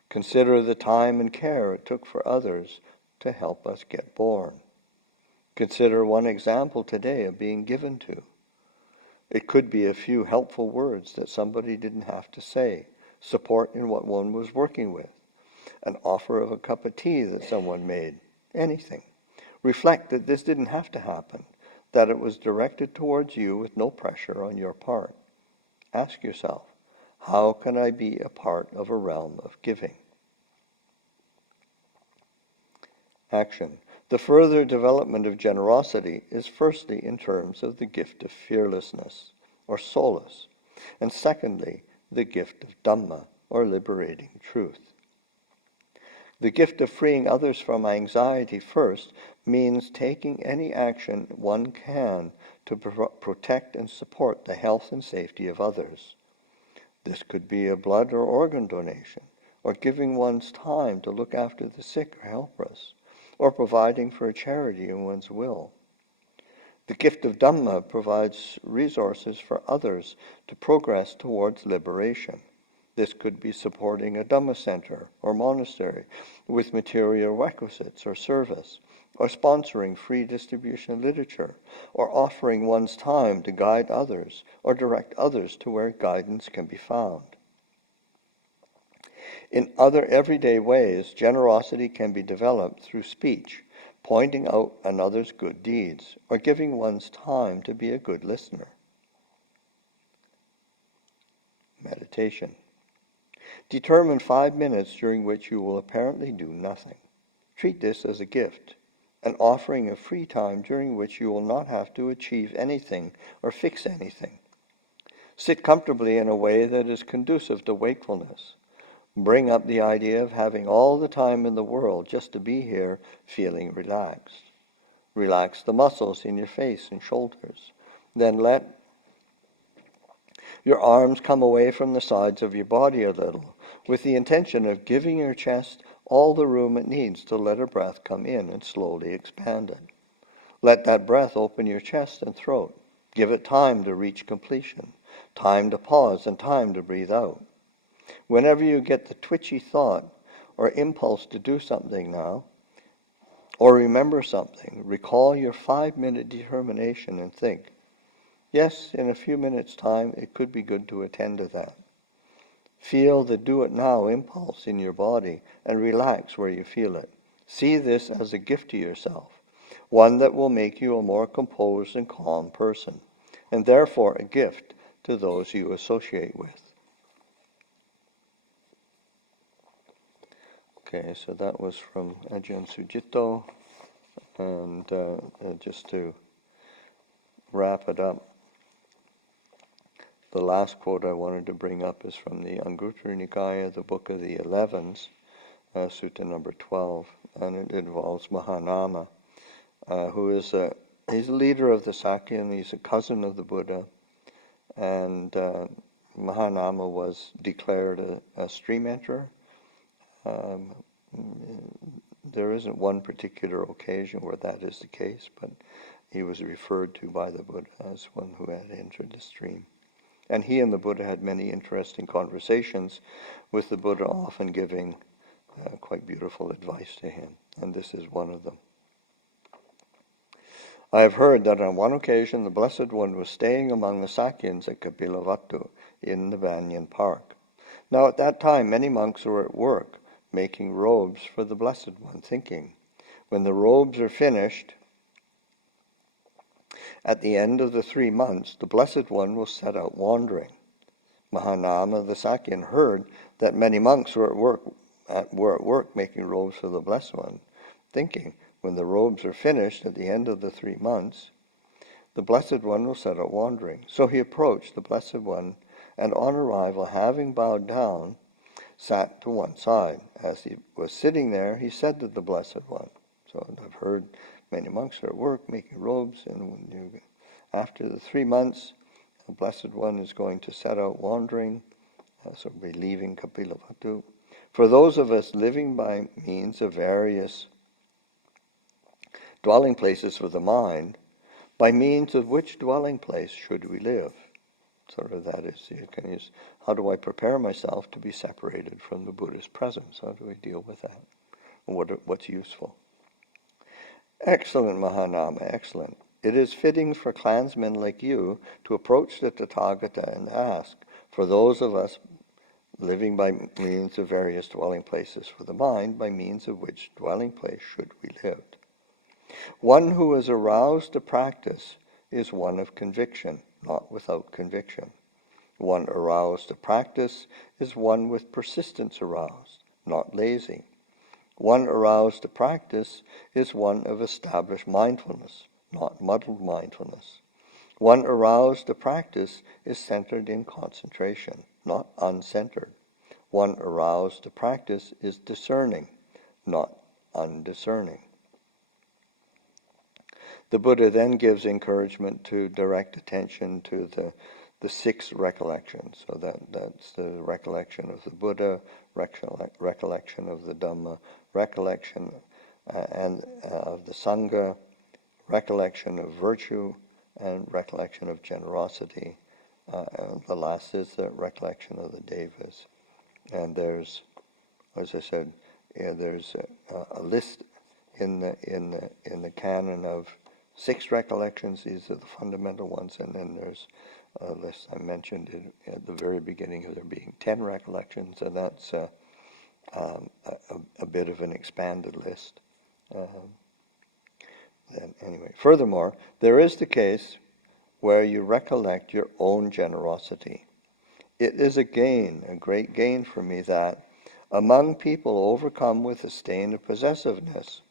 Consider the time and care it took for others to help us get born. Consider one example today of being given to. It could be a few helpful words that somebody didn't have to say, support in what one was working with, an offer of a cup of tea that someone made, anything. Reflect that this didn't have to happen, that it was directed towards you with no pressure on your part. Ask yourself, how can I be a part of a realm of giving? Action. The further development of generosity is firstly in terms of the gift of fearlessness, or solace, and secondly, the gift of Dhamma, or liberating truth. The gift of freeing others from anxiety first means taking any action one can to protect and support the health and safety of others. This could be a blood or organ donation, or giving one's time to look after the sick or helpless, or providing for a charity in one's will. The gift of Dhamma provides resources for others to progress towards liberation. This could be supporting a Dhamma center or monastery with material requisites or service, or sponsoring free distribution of literature, or offering one's time to guide others or direct others to where guidance can be found. In other everyday ways, generosity can be developed through speech, pointing out another's good deeds, or giving one's time to be a good listener. Meditation. Determine 5 minutes during which you will apparently do nothing. Treat this as a gift, an offering of free time during which you will not have to achieve anything or fix anything. Sit comfortably in a way that is conducive to wakefulness. Bring up the idea of having all the time in the world just to be here feeling relaxed. Relax the muscles in your face and shoulders. Then let your arms come away from the sides of your body a little, with the intention of giving your chest all the room it needs to let a breath come in and slowly expand it. Let that breath open your chest and throat. Give it time to reach completion, time to pause and time to breathe out. Whenever you get the twitchy thought or impulse to do something now, or remember something, recall your 5-minute determination and think, yes, in a few minutes' time, it could be good to attend to that. Feel the do-it-now impulse in your body and relax where you feel it. See this as a gift to yourself, one that will make you a more composed and calm person, and therefore a gift to those you associate with. Okay, so that was from Ajahn Sujito, and just to wrap it up, the last quote I wanted to bring up is from the Anguttara Nikaya, the Book of the 11s, Sutta number 12, and it involves Mahanama, who is he's a leader of the Sakyan, he's a cousin of the Buddha, and Mahanama was declared a stream enterer. There isn't one particular occasion where that is the case, but he was referred to by the Buddha as one who had entered the stream. And he and the Buddha had many interesting conversations, with the Buddha often giving quite beautiful advice to him, and this is one of them. I have heard that on one occasion the Blessed One was staying among the Sakyans at Kapilavatthu in the Banyan Park. Now at that time many monks were at work, making robes for the Blessed One, thinking, when the robes are finished, at the end of the 3 months, the Blessed One will set out wandering. Mahanama the Sakyan heard that many monks were at work making robes for the Blessed One, thinking, when the robes are finished at the end of the 3 months, the Blessed One will set out wandering. So he approached the Blessed One, and on arrival, having bowed down, sat to one side. As he was sitting there, he said to the Blessed One, so I've heard many monks are at work making robes, and after the 3 months, the Blessed One is going to set out wandering, so we'll be leaving Kapilavatthu. For those of us living by means of various dwelling places for the mind, by means of which dwelling place should we live? Sort of that is, you can use, how do I prepare myself to be separated from the Buddha's presence? How do I deal with that? What's useful? Excellent, Mahanama, excellent. It is fitting for clansmen like you to approach the Tathagata and ask, for those of us living by means of various dwelling places for the mind, by means of which dwelling place should we live? One who is aroused to practice is one of conviction, not without conviction. One aroused to practice is one with persistence aroused, not lazy. One aroused to practice is one of established mindfulness, not muddled mindfulness. One aroused to practice is centered in concentration, not uncentered. One aroused to practice is discerning, not undiscerning. The Buddha then gives encouragement to direct attention to the 6 recollections. So that's the recollection of the Buddha, recollection of the Dhamma, recollection and of the Sangha, recollection of virtue, and recollection of generosity. And the last is the recollection of the Devas. And there's, as I said, there's a list in the canon of 6 recollections. These are the fundamental ones, and then there's a list I mentioned at the very beginning of there being 10 recollections, and that's a bit of an expanded list. Then anyway, furthermore, there is the case where you recollect your own generosity. It is a great gain for me that, among people overcome with a stain of possessiveness,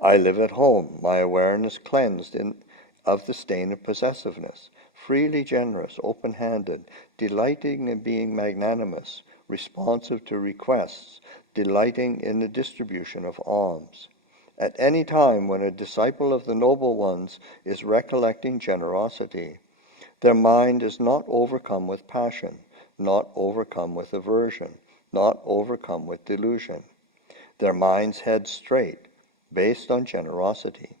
I live at home, my awareness cleansed of the stain of possessiveness, freely generous, open-handed, delighting in being magnanimous, responsive to requests, delighting in the distribution of alms. At any time when a disciple of the Noble Ones is recollecting generosity, their mind is not overcome with passion, not overcome with aversion, not overcome with delusion. Their minds head straight, based on generosity.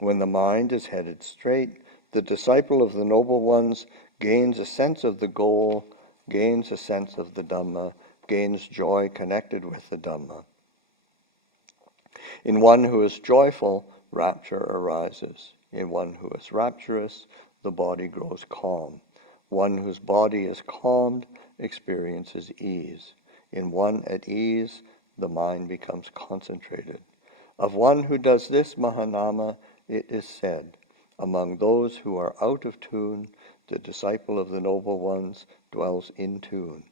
When the mind is headed straight, the disciple of the Noble Ones gains a sense of the goal, gains a sense of the Dhamma, gains joy connected with the Dhamma. In one who is joyful, rapture arises. In one who is rapturous, the body grows calm. One whose body is calmed experiences ease. In one at ease, the mind becomes concentrated. Of one who does this, Mahanama, it is said, among those who are out of tune, the disciple of the Noble Ones dwells in tune.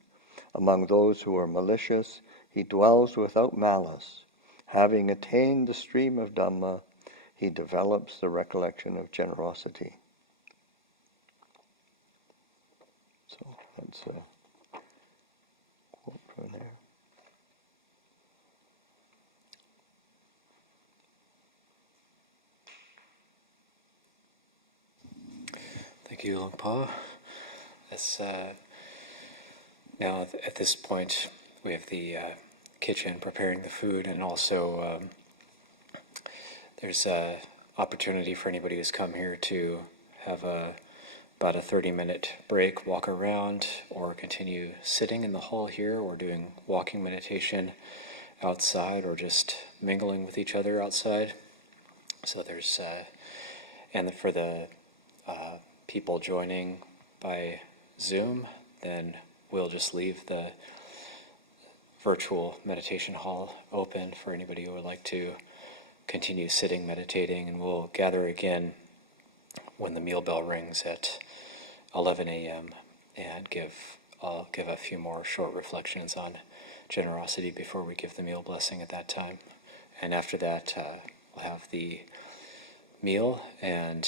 Among those who are malicious, he dwells without malice. Having attained the stream of Dhamma, he develops the recollection of generosity. So that's a quote from there. Thank you, Longpa. Now at this point, we have the kitchen preparing the food, and also there's an opportunity for anybody who's come here to have about a 30-minute break, walk around, or continue sitting in the hall here, or doing walking meditation outside, or just mingling with each other outside. So there's, and for the people joining by Zoom, then we'll just leave the virtual meditation hall open for anybody who would like to continue sitting, meditating, and we'll gather again when the meal bell rings at 11 a.m. and I'll give a few more short reflections on generosity before we give the meal blessing at that time. And after that, we'll have the meal and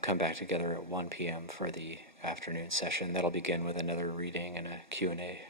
come back together at 1 p.m. for the afternoon session. That'll begin with another reading and a Q&A.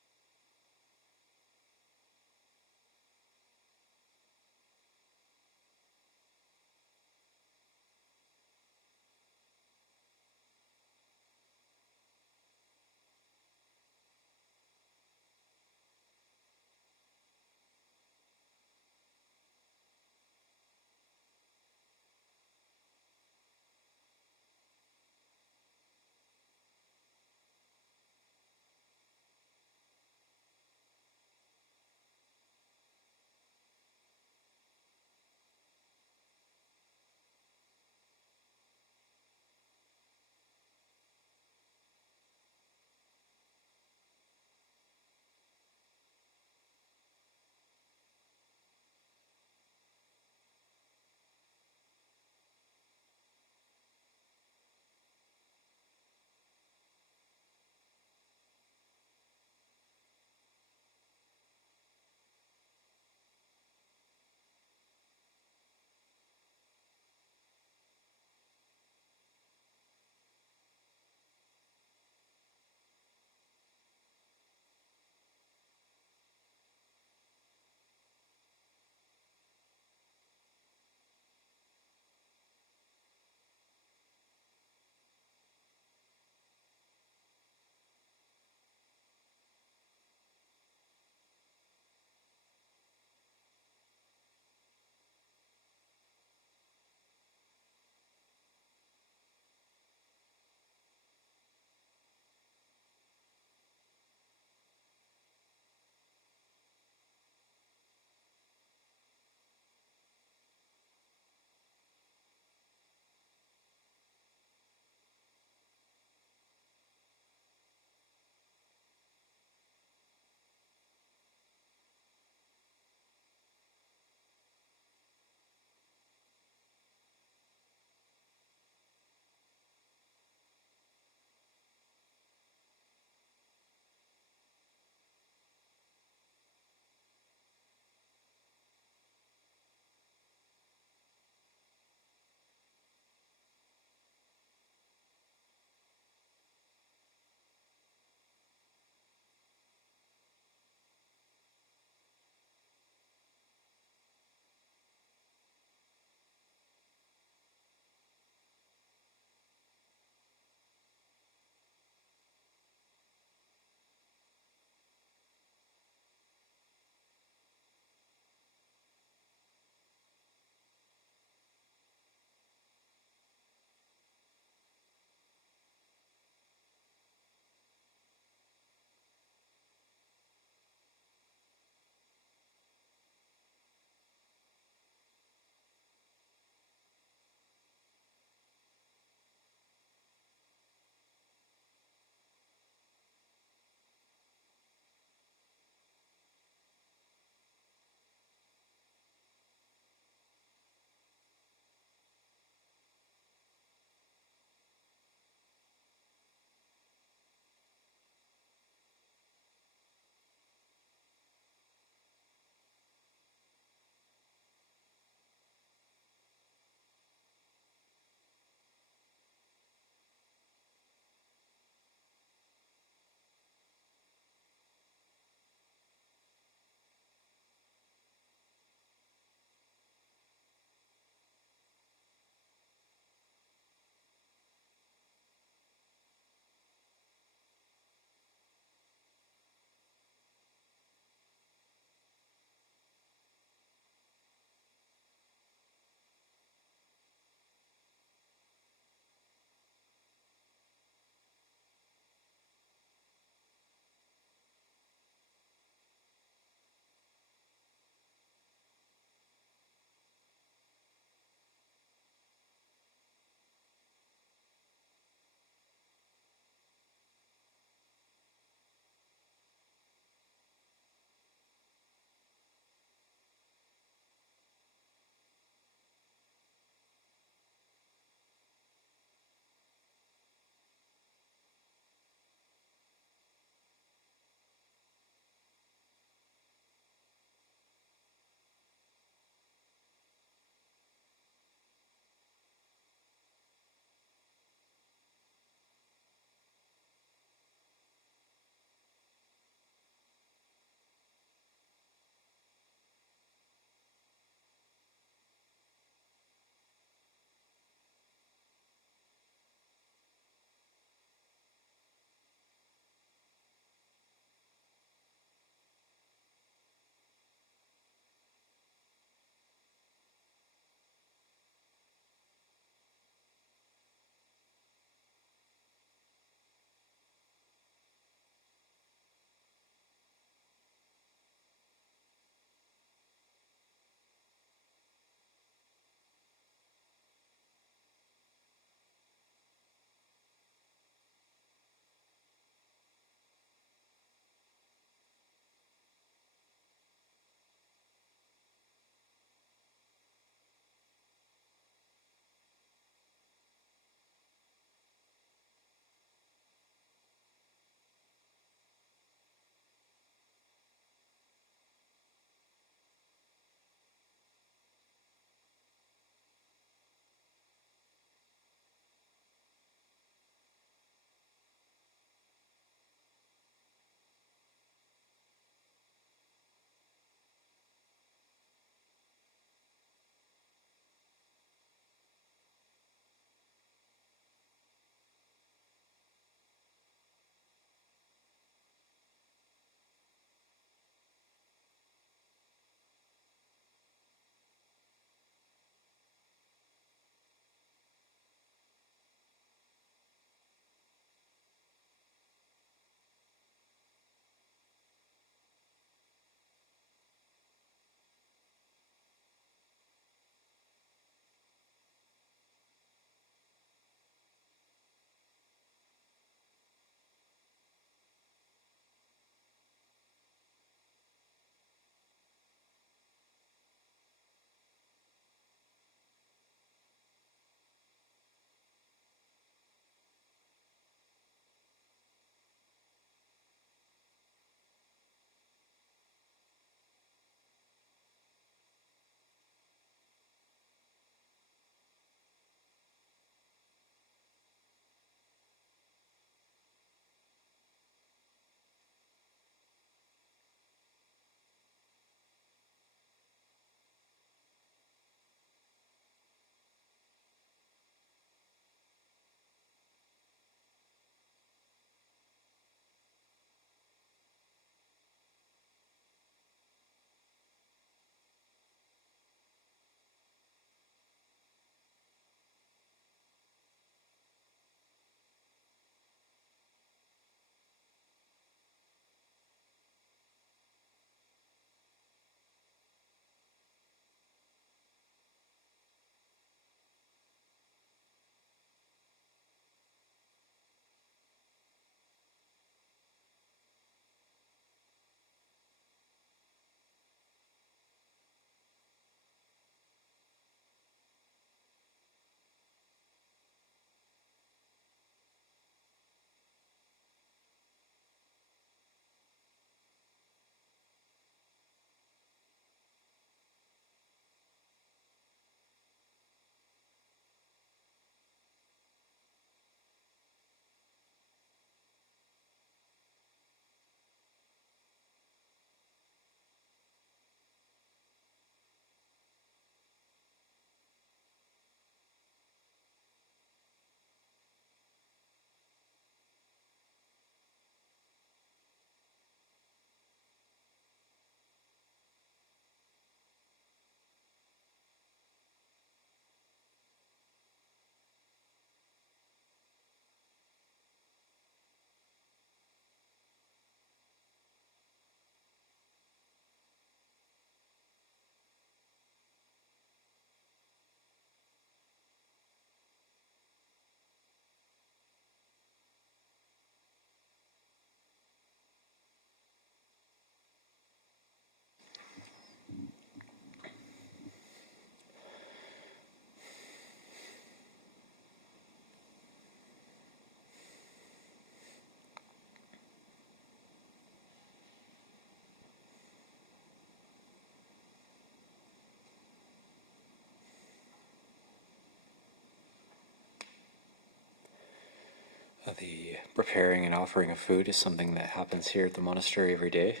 The preparing and offering of food is something that happens here at the monastery every day.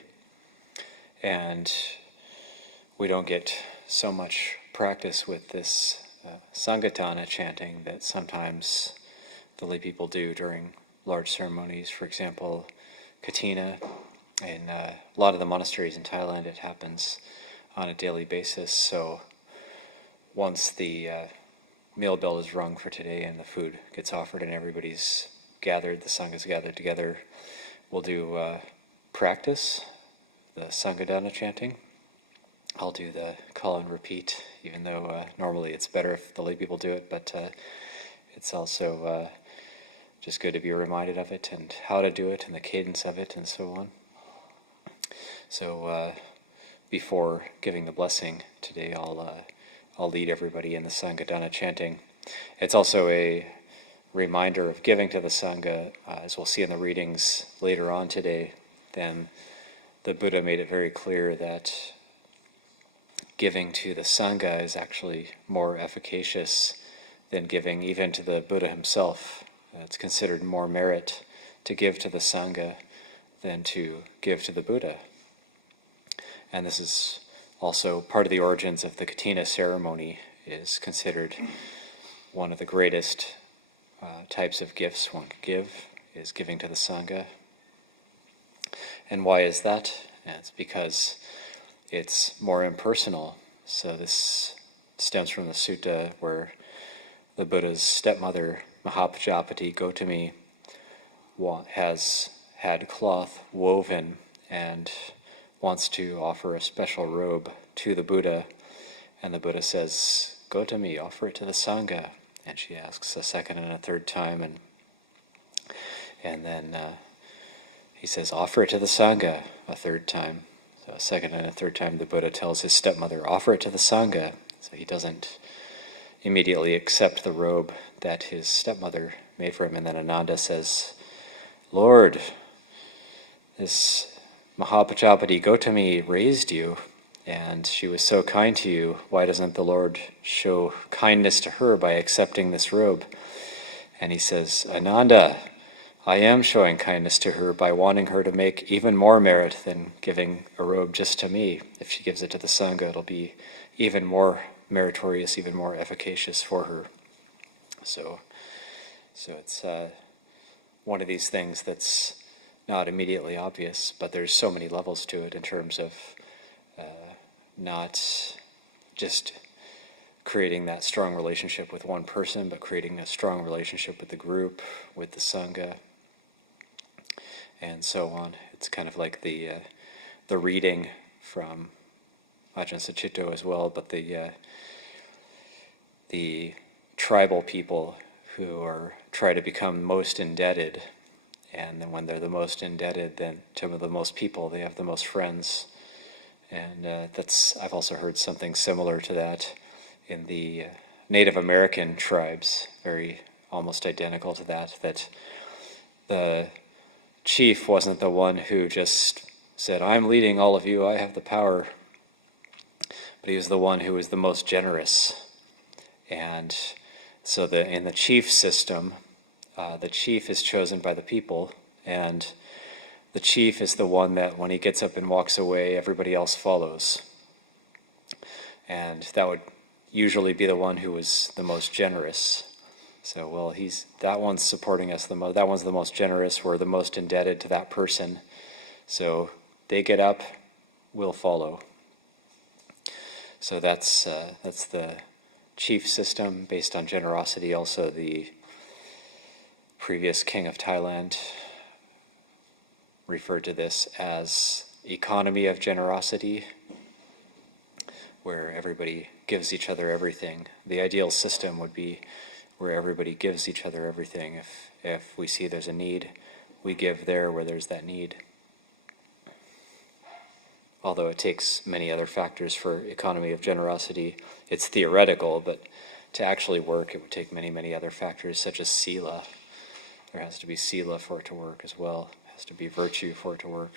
And we don't get so much practice with this Sangatana chanting that sometimes the lay people do during large ceremonies. For example, Katina. In a lot of the monasteries in Thailand, it happens on a daily basis. So once the meal bell is rung for today and the food gets offered and everybody's gathered, the Sangha's gathered together, we'll do practice, the Sangadana chanting. I'll do the call and repeat, even though normally it's better if the lay people do it, but it's also just good to be reminded of it and how to do it and the cadence of it and so on. So before giving the blessing today, I'll lead everybody in the Sangadana chanting. It's also a reminder of giving to the Sangha, as we'll see in the readings later on today. Then the Buddha made it very clear that giving to the Sangha is actually more efficacious than giving even to the Buddha himself. It's considered more merit to give to the Sangha than to give to the Buddha. And this is also part of the origins of the Katina ceremony, is considered one of the greatest types of gifts one could give, is giving to the Sangha. And why is that? And it's because it's more impersonal. So this stems from the sutta where the Buddha's stepmother, Mahapajapati Gotami, has had cloth woven and wants to offer a special robe to the Buddha. And the Buddha says, Gotami, offer it to the Sangha. And she asks a second and a third time. And then he says, offer it to the Sangha a third time. So a second and a third time the Buddha tells his stepmother, offer it to the Sangha. So he doesn't immediately accept the robe that his stepmother made for him. And then Ananda says, Lord, this Mahapajapati Gotami raised you, and she was so kind to you. Why doesn't the Lord show kindness to her by accepting this robe? And he says, Ananda, I am showing kindness to her by wanting her to make even more merit than giving a robe just to me. If she gives it to the Sangha, it'll be even more meritorious, even more efficacious for her. So it's one of these things that's not immediately obvious, but there's so many levels to it in terms of not just creating that strong relationship with one person, but creating a strong relationship with the group, with the Sangha, and so on. It's kind of like the reading from Ajahn Sucitto as well, but the tribal people who try to become most indebted, and then when they're the most indebted, then to the most people, they have the most friends. And I've also heard something similar to that in the Native American tribes, very almost identical to that the chief wasn't the one who just said, I'm leading all of you, I have the power, but he was the one who was the most generous. And so in the chief system, the chief is chosen by the people, and the chief is the one that when he gets up and walks away, everybody else follows. And that would usually be the one who was the most generous. So, well, that one's supporting us the most, that one's the most generous, we're the most indebted to that person. So they get up, we'll follow. So that's the chief system based on generosity. Also, the previous king of Thailand referred to this as economy of generosity, where everybody gives each other everything. The ideal system would be where everybody gives each other everything. If we see there's a need, we give there where there's that need. Although it takes many other factors for economy of generosity. It's theoretical, but to actually work, it would take many, many other factors, such as sila. There has to be sila for it to work as well. It has to be virtue for it to work.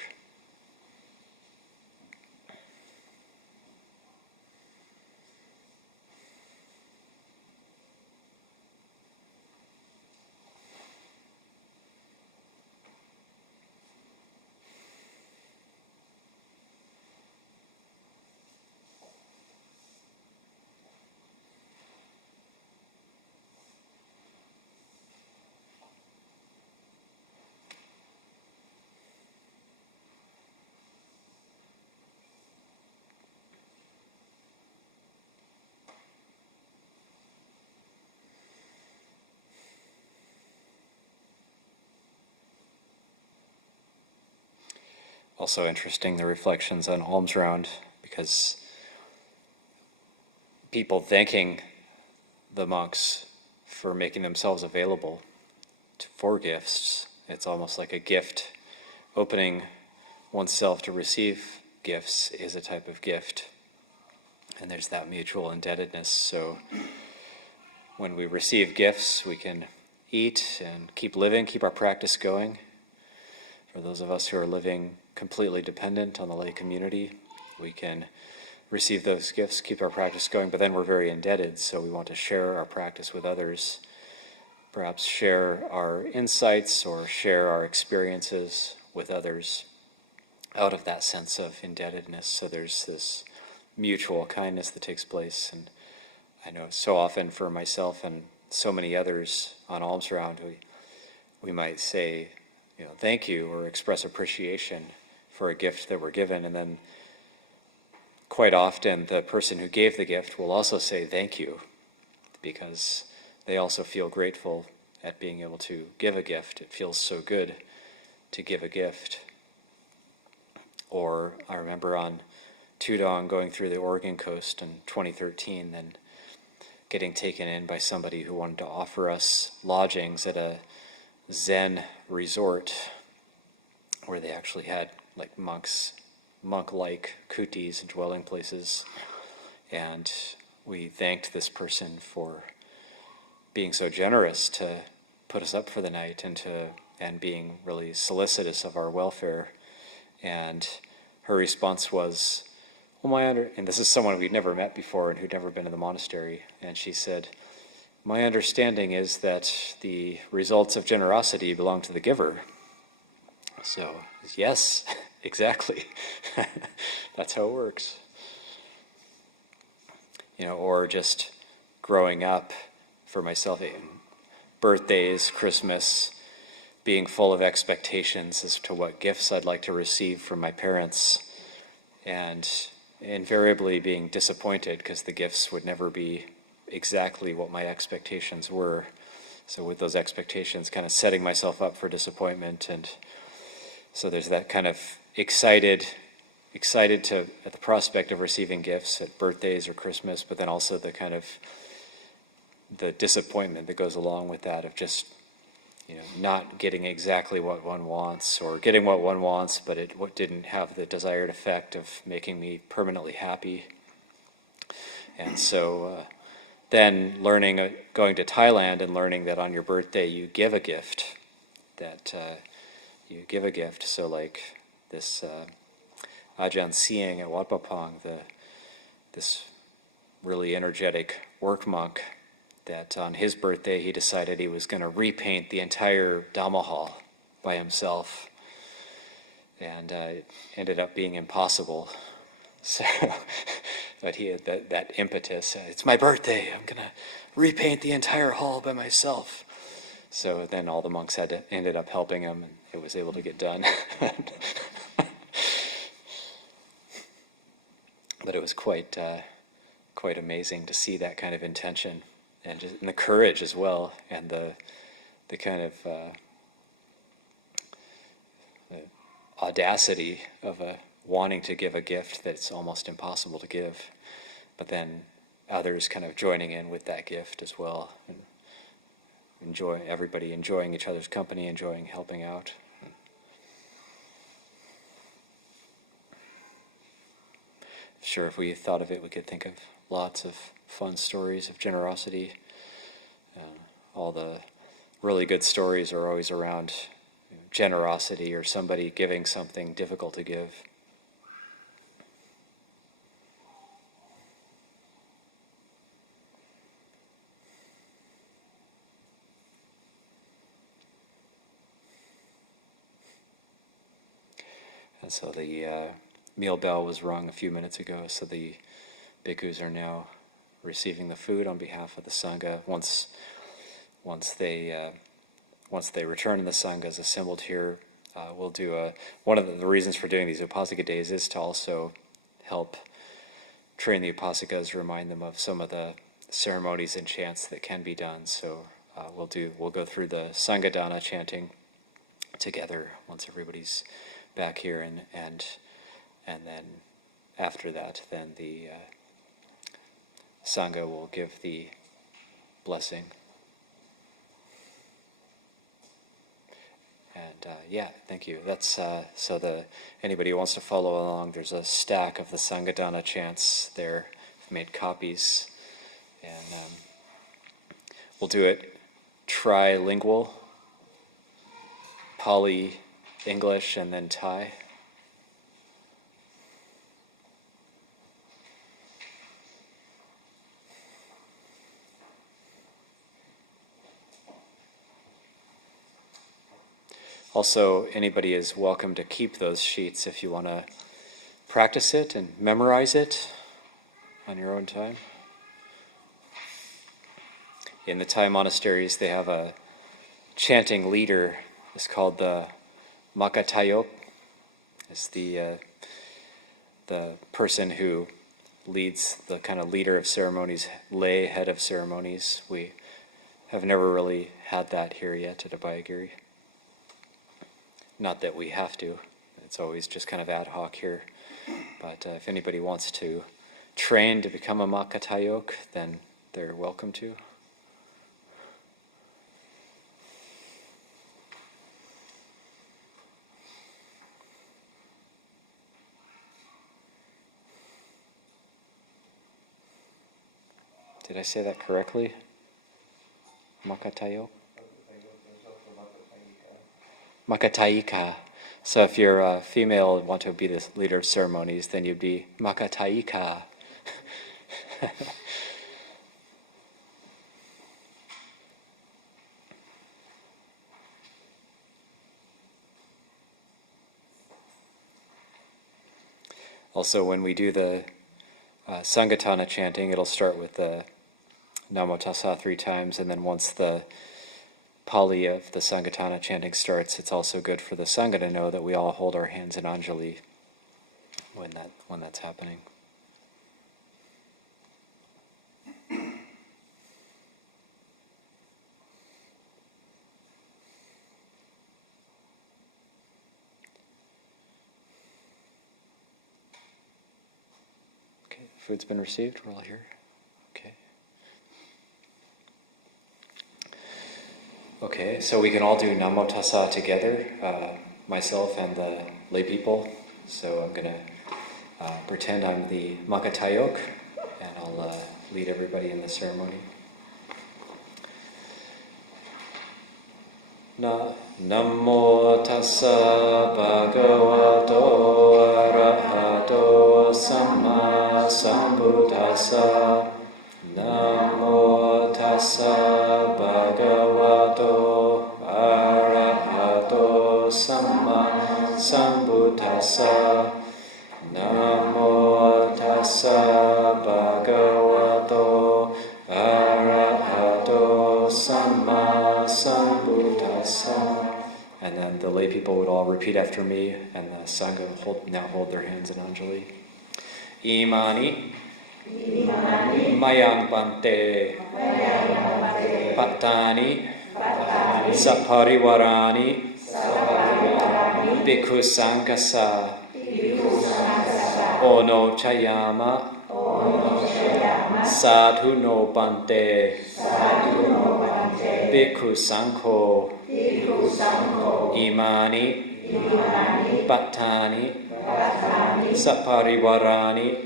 also interesting, the reflections on alms round, because people thanking the monks for making themselves available for gifts. It's almost like a gift. Opening oneself to receive gifts is a type of gift. And there's that mutual indebtedness. So when we receive gifts, we can eat and keep living, keep our practice going. For those of us who are living completely dependent on the lay community, we can receive those gifts, keep our practice going, but then we're very indebted, so we want to share our practice with others, perhaps share our insights or share our experiences with others out of that sense of indebtedness. So there's this mutual kindness that takes place. And I know so often for myself and so many others on alms round, we might say, thank you, or express appreciation for a gift that we're given, and then quite often the person who gave the gift will also say thank you, because they also feel grateful at being able to give a gift. It feels so good to give a gift. Or I remember on Tudong going through the Oregon coast in 2013, then getting taken in by somebody who wanted to offer us lodgings at a Zen resort where they actually had like monk-like kutis and dwelling places. And we thanked this person for being so generous to put us up for the night and being really solicitous of our welfare. And her response was, and this is someone we'd never met before and who'd never been to the monastery, and she said, "My understanding is that the results of generosity belong to the giver." So, yes, exactly. That's how it works. Or just growing up for myself, birthdays, Christmas, being full of expectations as to what gifts I'd like to receive from my parents, and invariably being disappointed because the gifts would never be exactly what my expectations were. So with those expectations, kind of setting myself up for disappointment. And so there's that kind of excited at the prospect of receiving gifts at birthdays or Christmas, but then also the kind of the disappointment that goes along with that of just not getting exactly what one wants, or getting what one wants, but what didn't have the desired effect of making me permanently happy. And so then going to Thailand and learning that on your birthday you give a gift, So like this Ajahn Siang at Wat Pah Pong, this really energetic work monk, that on his birthday he decided he was going to repaint the entire Dhamma hall by himself, and it ended up being impossible. So, but he had that impetus. It's my birthday. I'm going to repaint the entire hall by myself. So then all the monks ended up helping him, and it was able to get done. But it was quite amazing to see that kind of intention. And the courage as well, and the kind of the audacity of wanting to give a gift that's almost impossible to give, but then others kind of joining in with that gift as well, and everybody enjoying each other's company, enjoying helping out. Sure, if we thought of it, we could think of lots of fun stories of generosity. All the really good stories are always around generosity or somebody giving something difficult to give. And so the meal bell was rung a few minutes ago, so the bhikkhus are now receiving the food on behalf of the Sangha. Once they return and the Sangha is assembled here, we'll do one of the reasons for doing these Upāsika days is to also help train the Upāsikas, remind them of some of the ceremonies and chants that can be done. So we'll go through the Sangha Dāna chanting together once everybody's back here, and then after that, then the Sangha will give the blessing. And thank you. That's so anybody who wants to follow along, there's a stack of the Sangha chants there. I've made copies, and we'll do it trilingual, Pali, English, and then Thai. Also, anybody is welcome to keep those sheets if you want to practice it and memorize it on your own time. In the Thai monasteries, they have a chanting leader. It's called the Makatayok. It's the person who leads, the kind of leader of ceremonies, lay head of ceremonies. We have never really had that here yet at Abhayagiri. Not that we have to. It's always just kind of ad hoc here. But if anybody wants to train to become a Makatayok, then they're welcome to. Did I say that correctly? Makatayok? Makatayika. So if you're a female and want to be the leader of ceremonies, then you'd be Makatayika. Also, when we do the Sangatana chanting, it'll start with the Namo Tassa 3 times, and then once the Pali of the Sangatana chanting starts, it's also good for the Sangha to know that we all hold our hands in Anjali when that's happening. Okay, food's been received, we're all here. Okay. Okay, so we can all do Namo Tassa together, myself and the lay people. So I'm going to pretend I'm the Makatayok, and I'll lead everybody in the ceremony. Namo Tassa Bhagavato Arahato Samma Sambuddhassa. Namo Tassa Bhagavato Arahato Samma Sambuddhassa. Namo Tassa Bhagavato Arahato Samma Sambuddhassa. And then the lay people would all repeat after me, and the Sangha now hold their hands in Anjali. Imani Mayang Bante Patani Saparivarani Bhikkhu Sanghasa Ono Chayama Sadhu no Bante Bhikkhu Sangho Imani Patani Saparivarani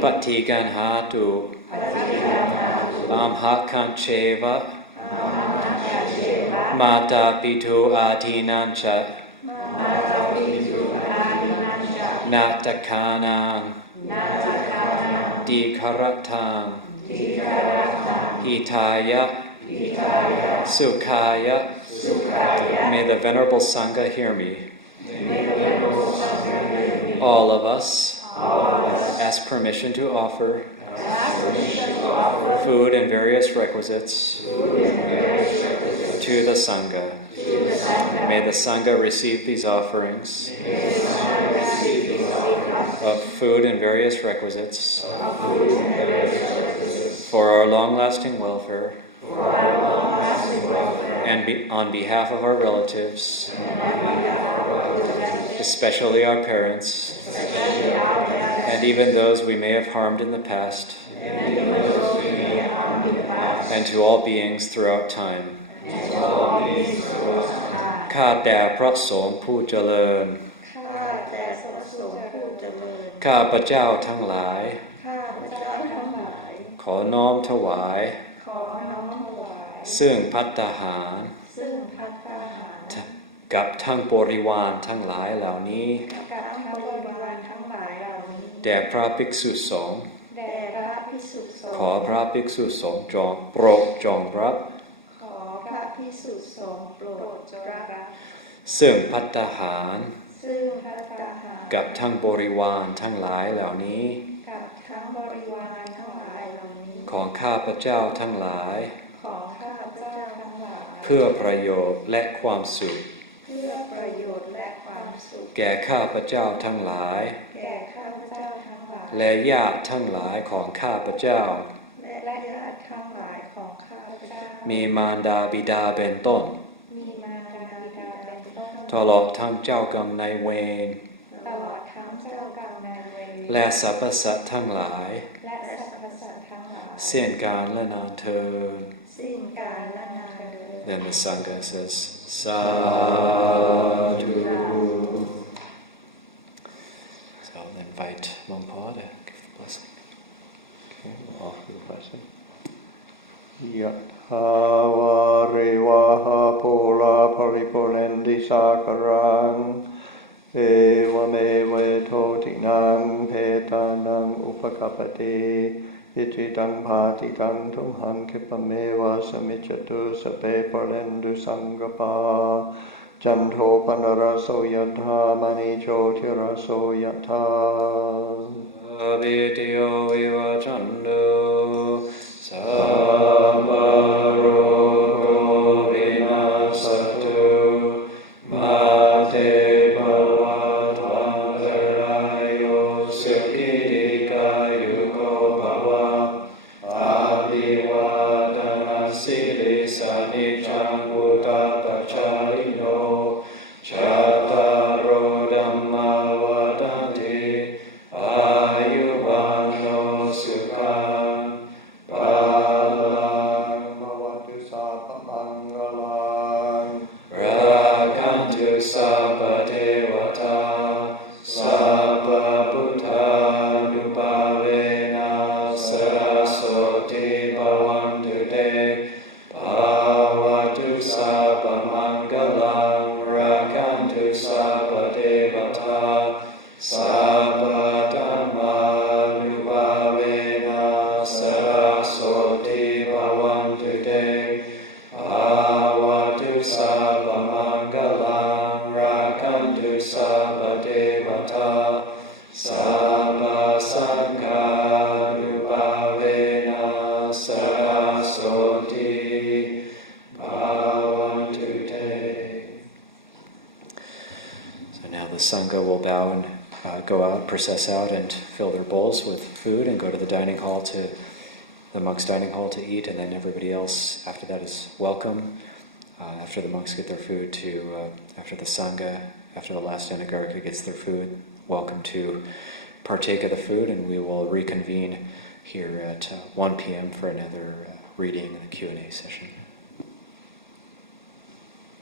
Patigan hatu Amhakancheva Mata pitu adinancha Natakanam Dikaratang Hitaya Sukhaya. May the Venerable Sangha hear me. All of us ask permission to offer food and various requisites to the Sangha. May the Sangha receive these offerings of food and various requisites for our long-lasting welfare on behalf of our relatives, especially our parents, and even those we may have harmed in the past, and to all beings throughout time. ข้าแต่พระสงฆ์ผู้เจริญ ข้าพเจ้าทั้งหลาย ขอน้อมถวาย ซึ่งภัตตาหาร กับทั้งบริวารทั้งหลายเหล่านี้ แด่พระภิกษุสงฆ์ ขอพระภิกษุสงฆ์จงโปรดจงรับ ซึ่งภัตตาหาร กับทั้งบริวารทั้งหลายเหล่านี้ ของข้าพเจ้าทั้งหลาย เพื่อประโยชน์และความสุข แก่ข้าพเจ้าทั้งหลาย และญาติทั้งหลายของข้าพเจ้า มีมารดาบิดาเป็นต้น ตลอดทั้งเจ้ากรรมนายเวร และสรรพสัตว์ทั้งหลายเส้นกาลและนานเทิน Then the Sangha says, Sadhu. So I'll invite Mongpo to give the blessing. Okay, we'll offer the blessing. Yathavarivaha pula paripurendi sakarang evameva totinang petanang upakapati Ichitang bhatitang tumham kipameva samichatu sape parendu sangapa Janto panaraso yatha mani jyotiraso yatha Abhidyo iva chando Samarogo vinasatu Mate bhavatangarayo sukidika yuko bhava Abhivadana silisa nichang utapacharino Chataro dhamma vadanti Ayuvano sukhan Palang Bhavatu sapamangalang Rakantu sabba devata Sabba buddha nupavena Saraswati bhavantu te Bhavatu sabba mangalang Rakantu sabba devata Sabba dhamma nupavena Saraswati bhavantu te Bhavatu sabba mangalang Rakantu sabba devata Sabba sangha nupavena Saraswati bhavantu te. So now the Sangha will bow and go out, process out, and fill their bowls with food and go to the dining hall the monks' dining hall to eat, and then everybody else after that is welcome. After the monks get their food after the Sangha, after the last Anagarika gets their food, welcome to partake of the food, and we will reconvene here at 1 p.m. for another reading and a Q&A session.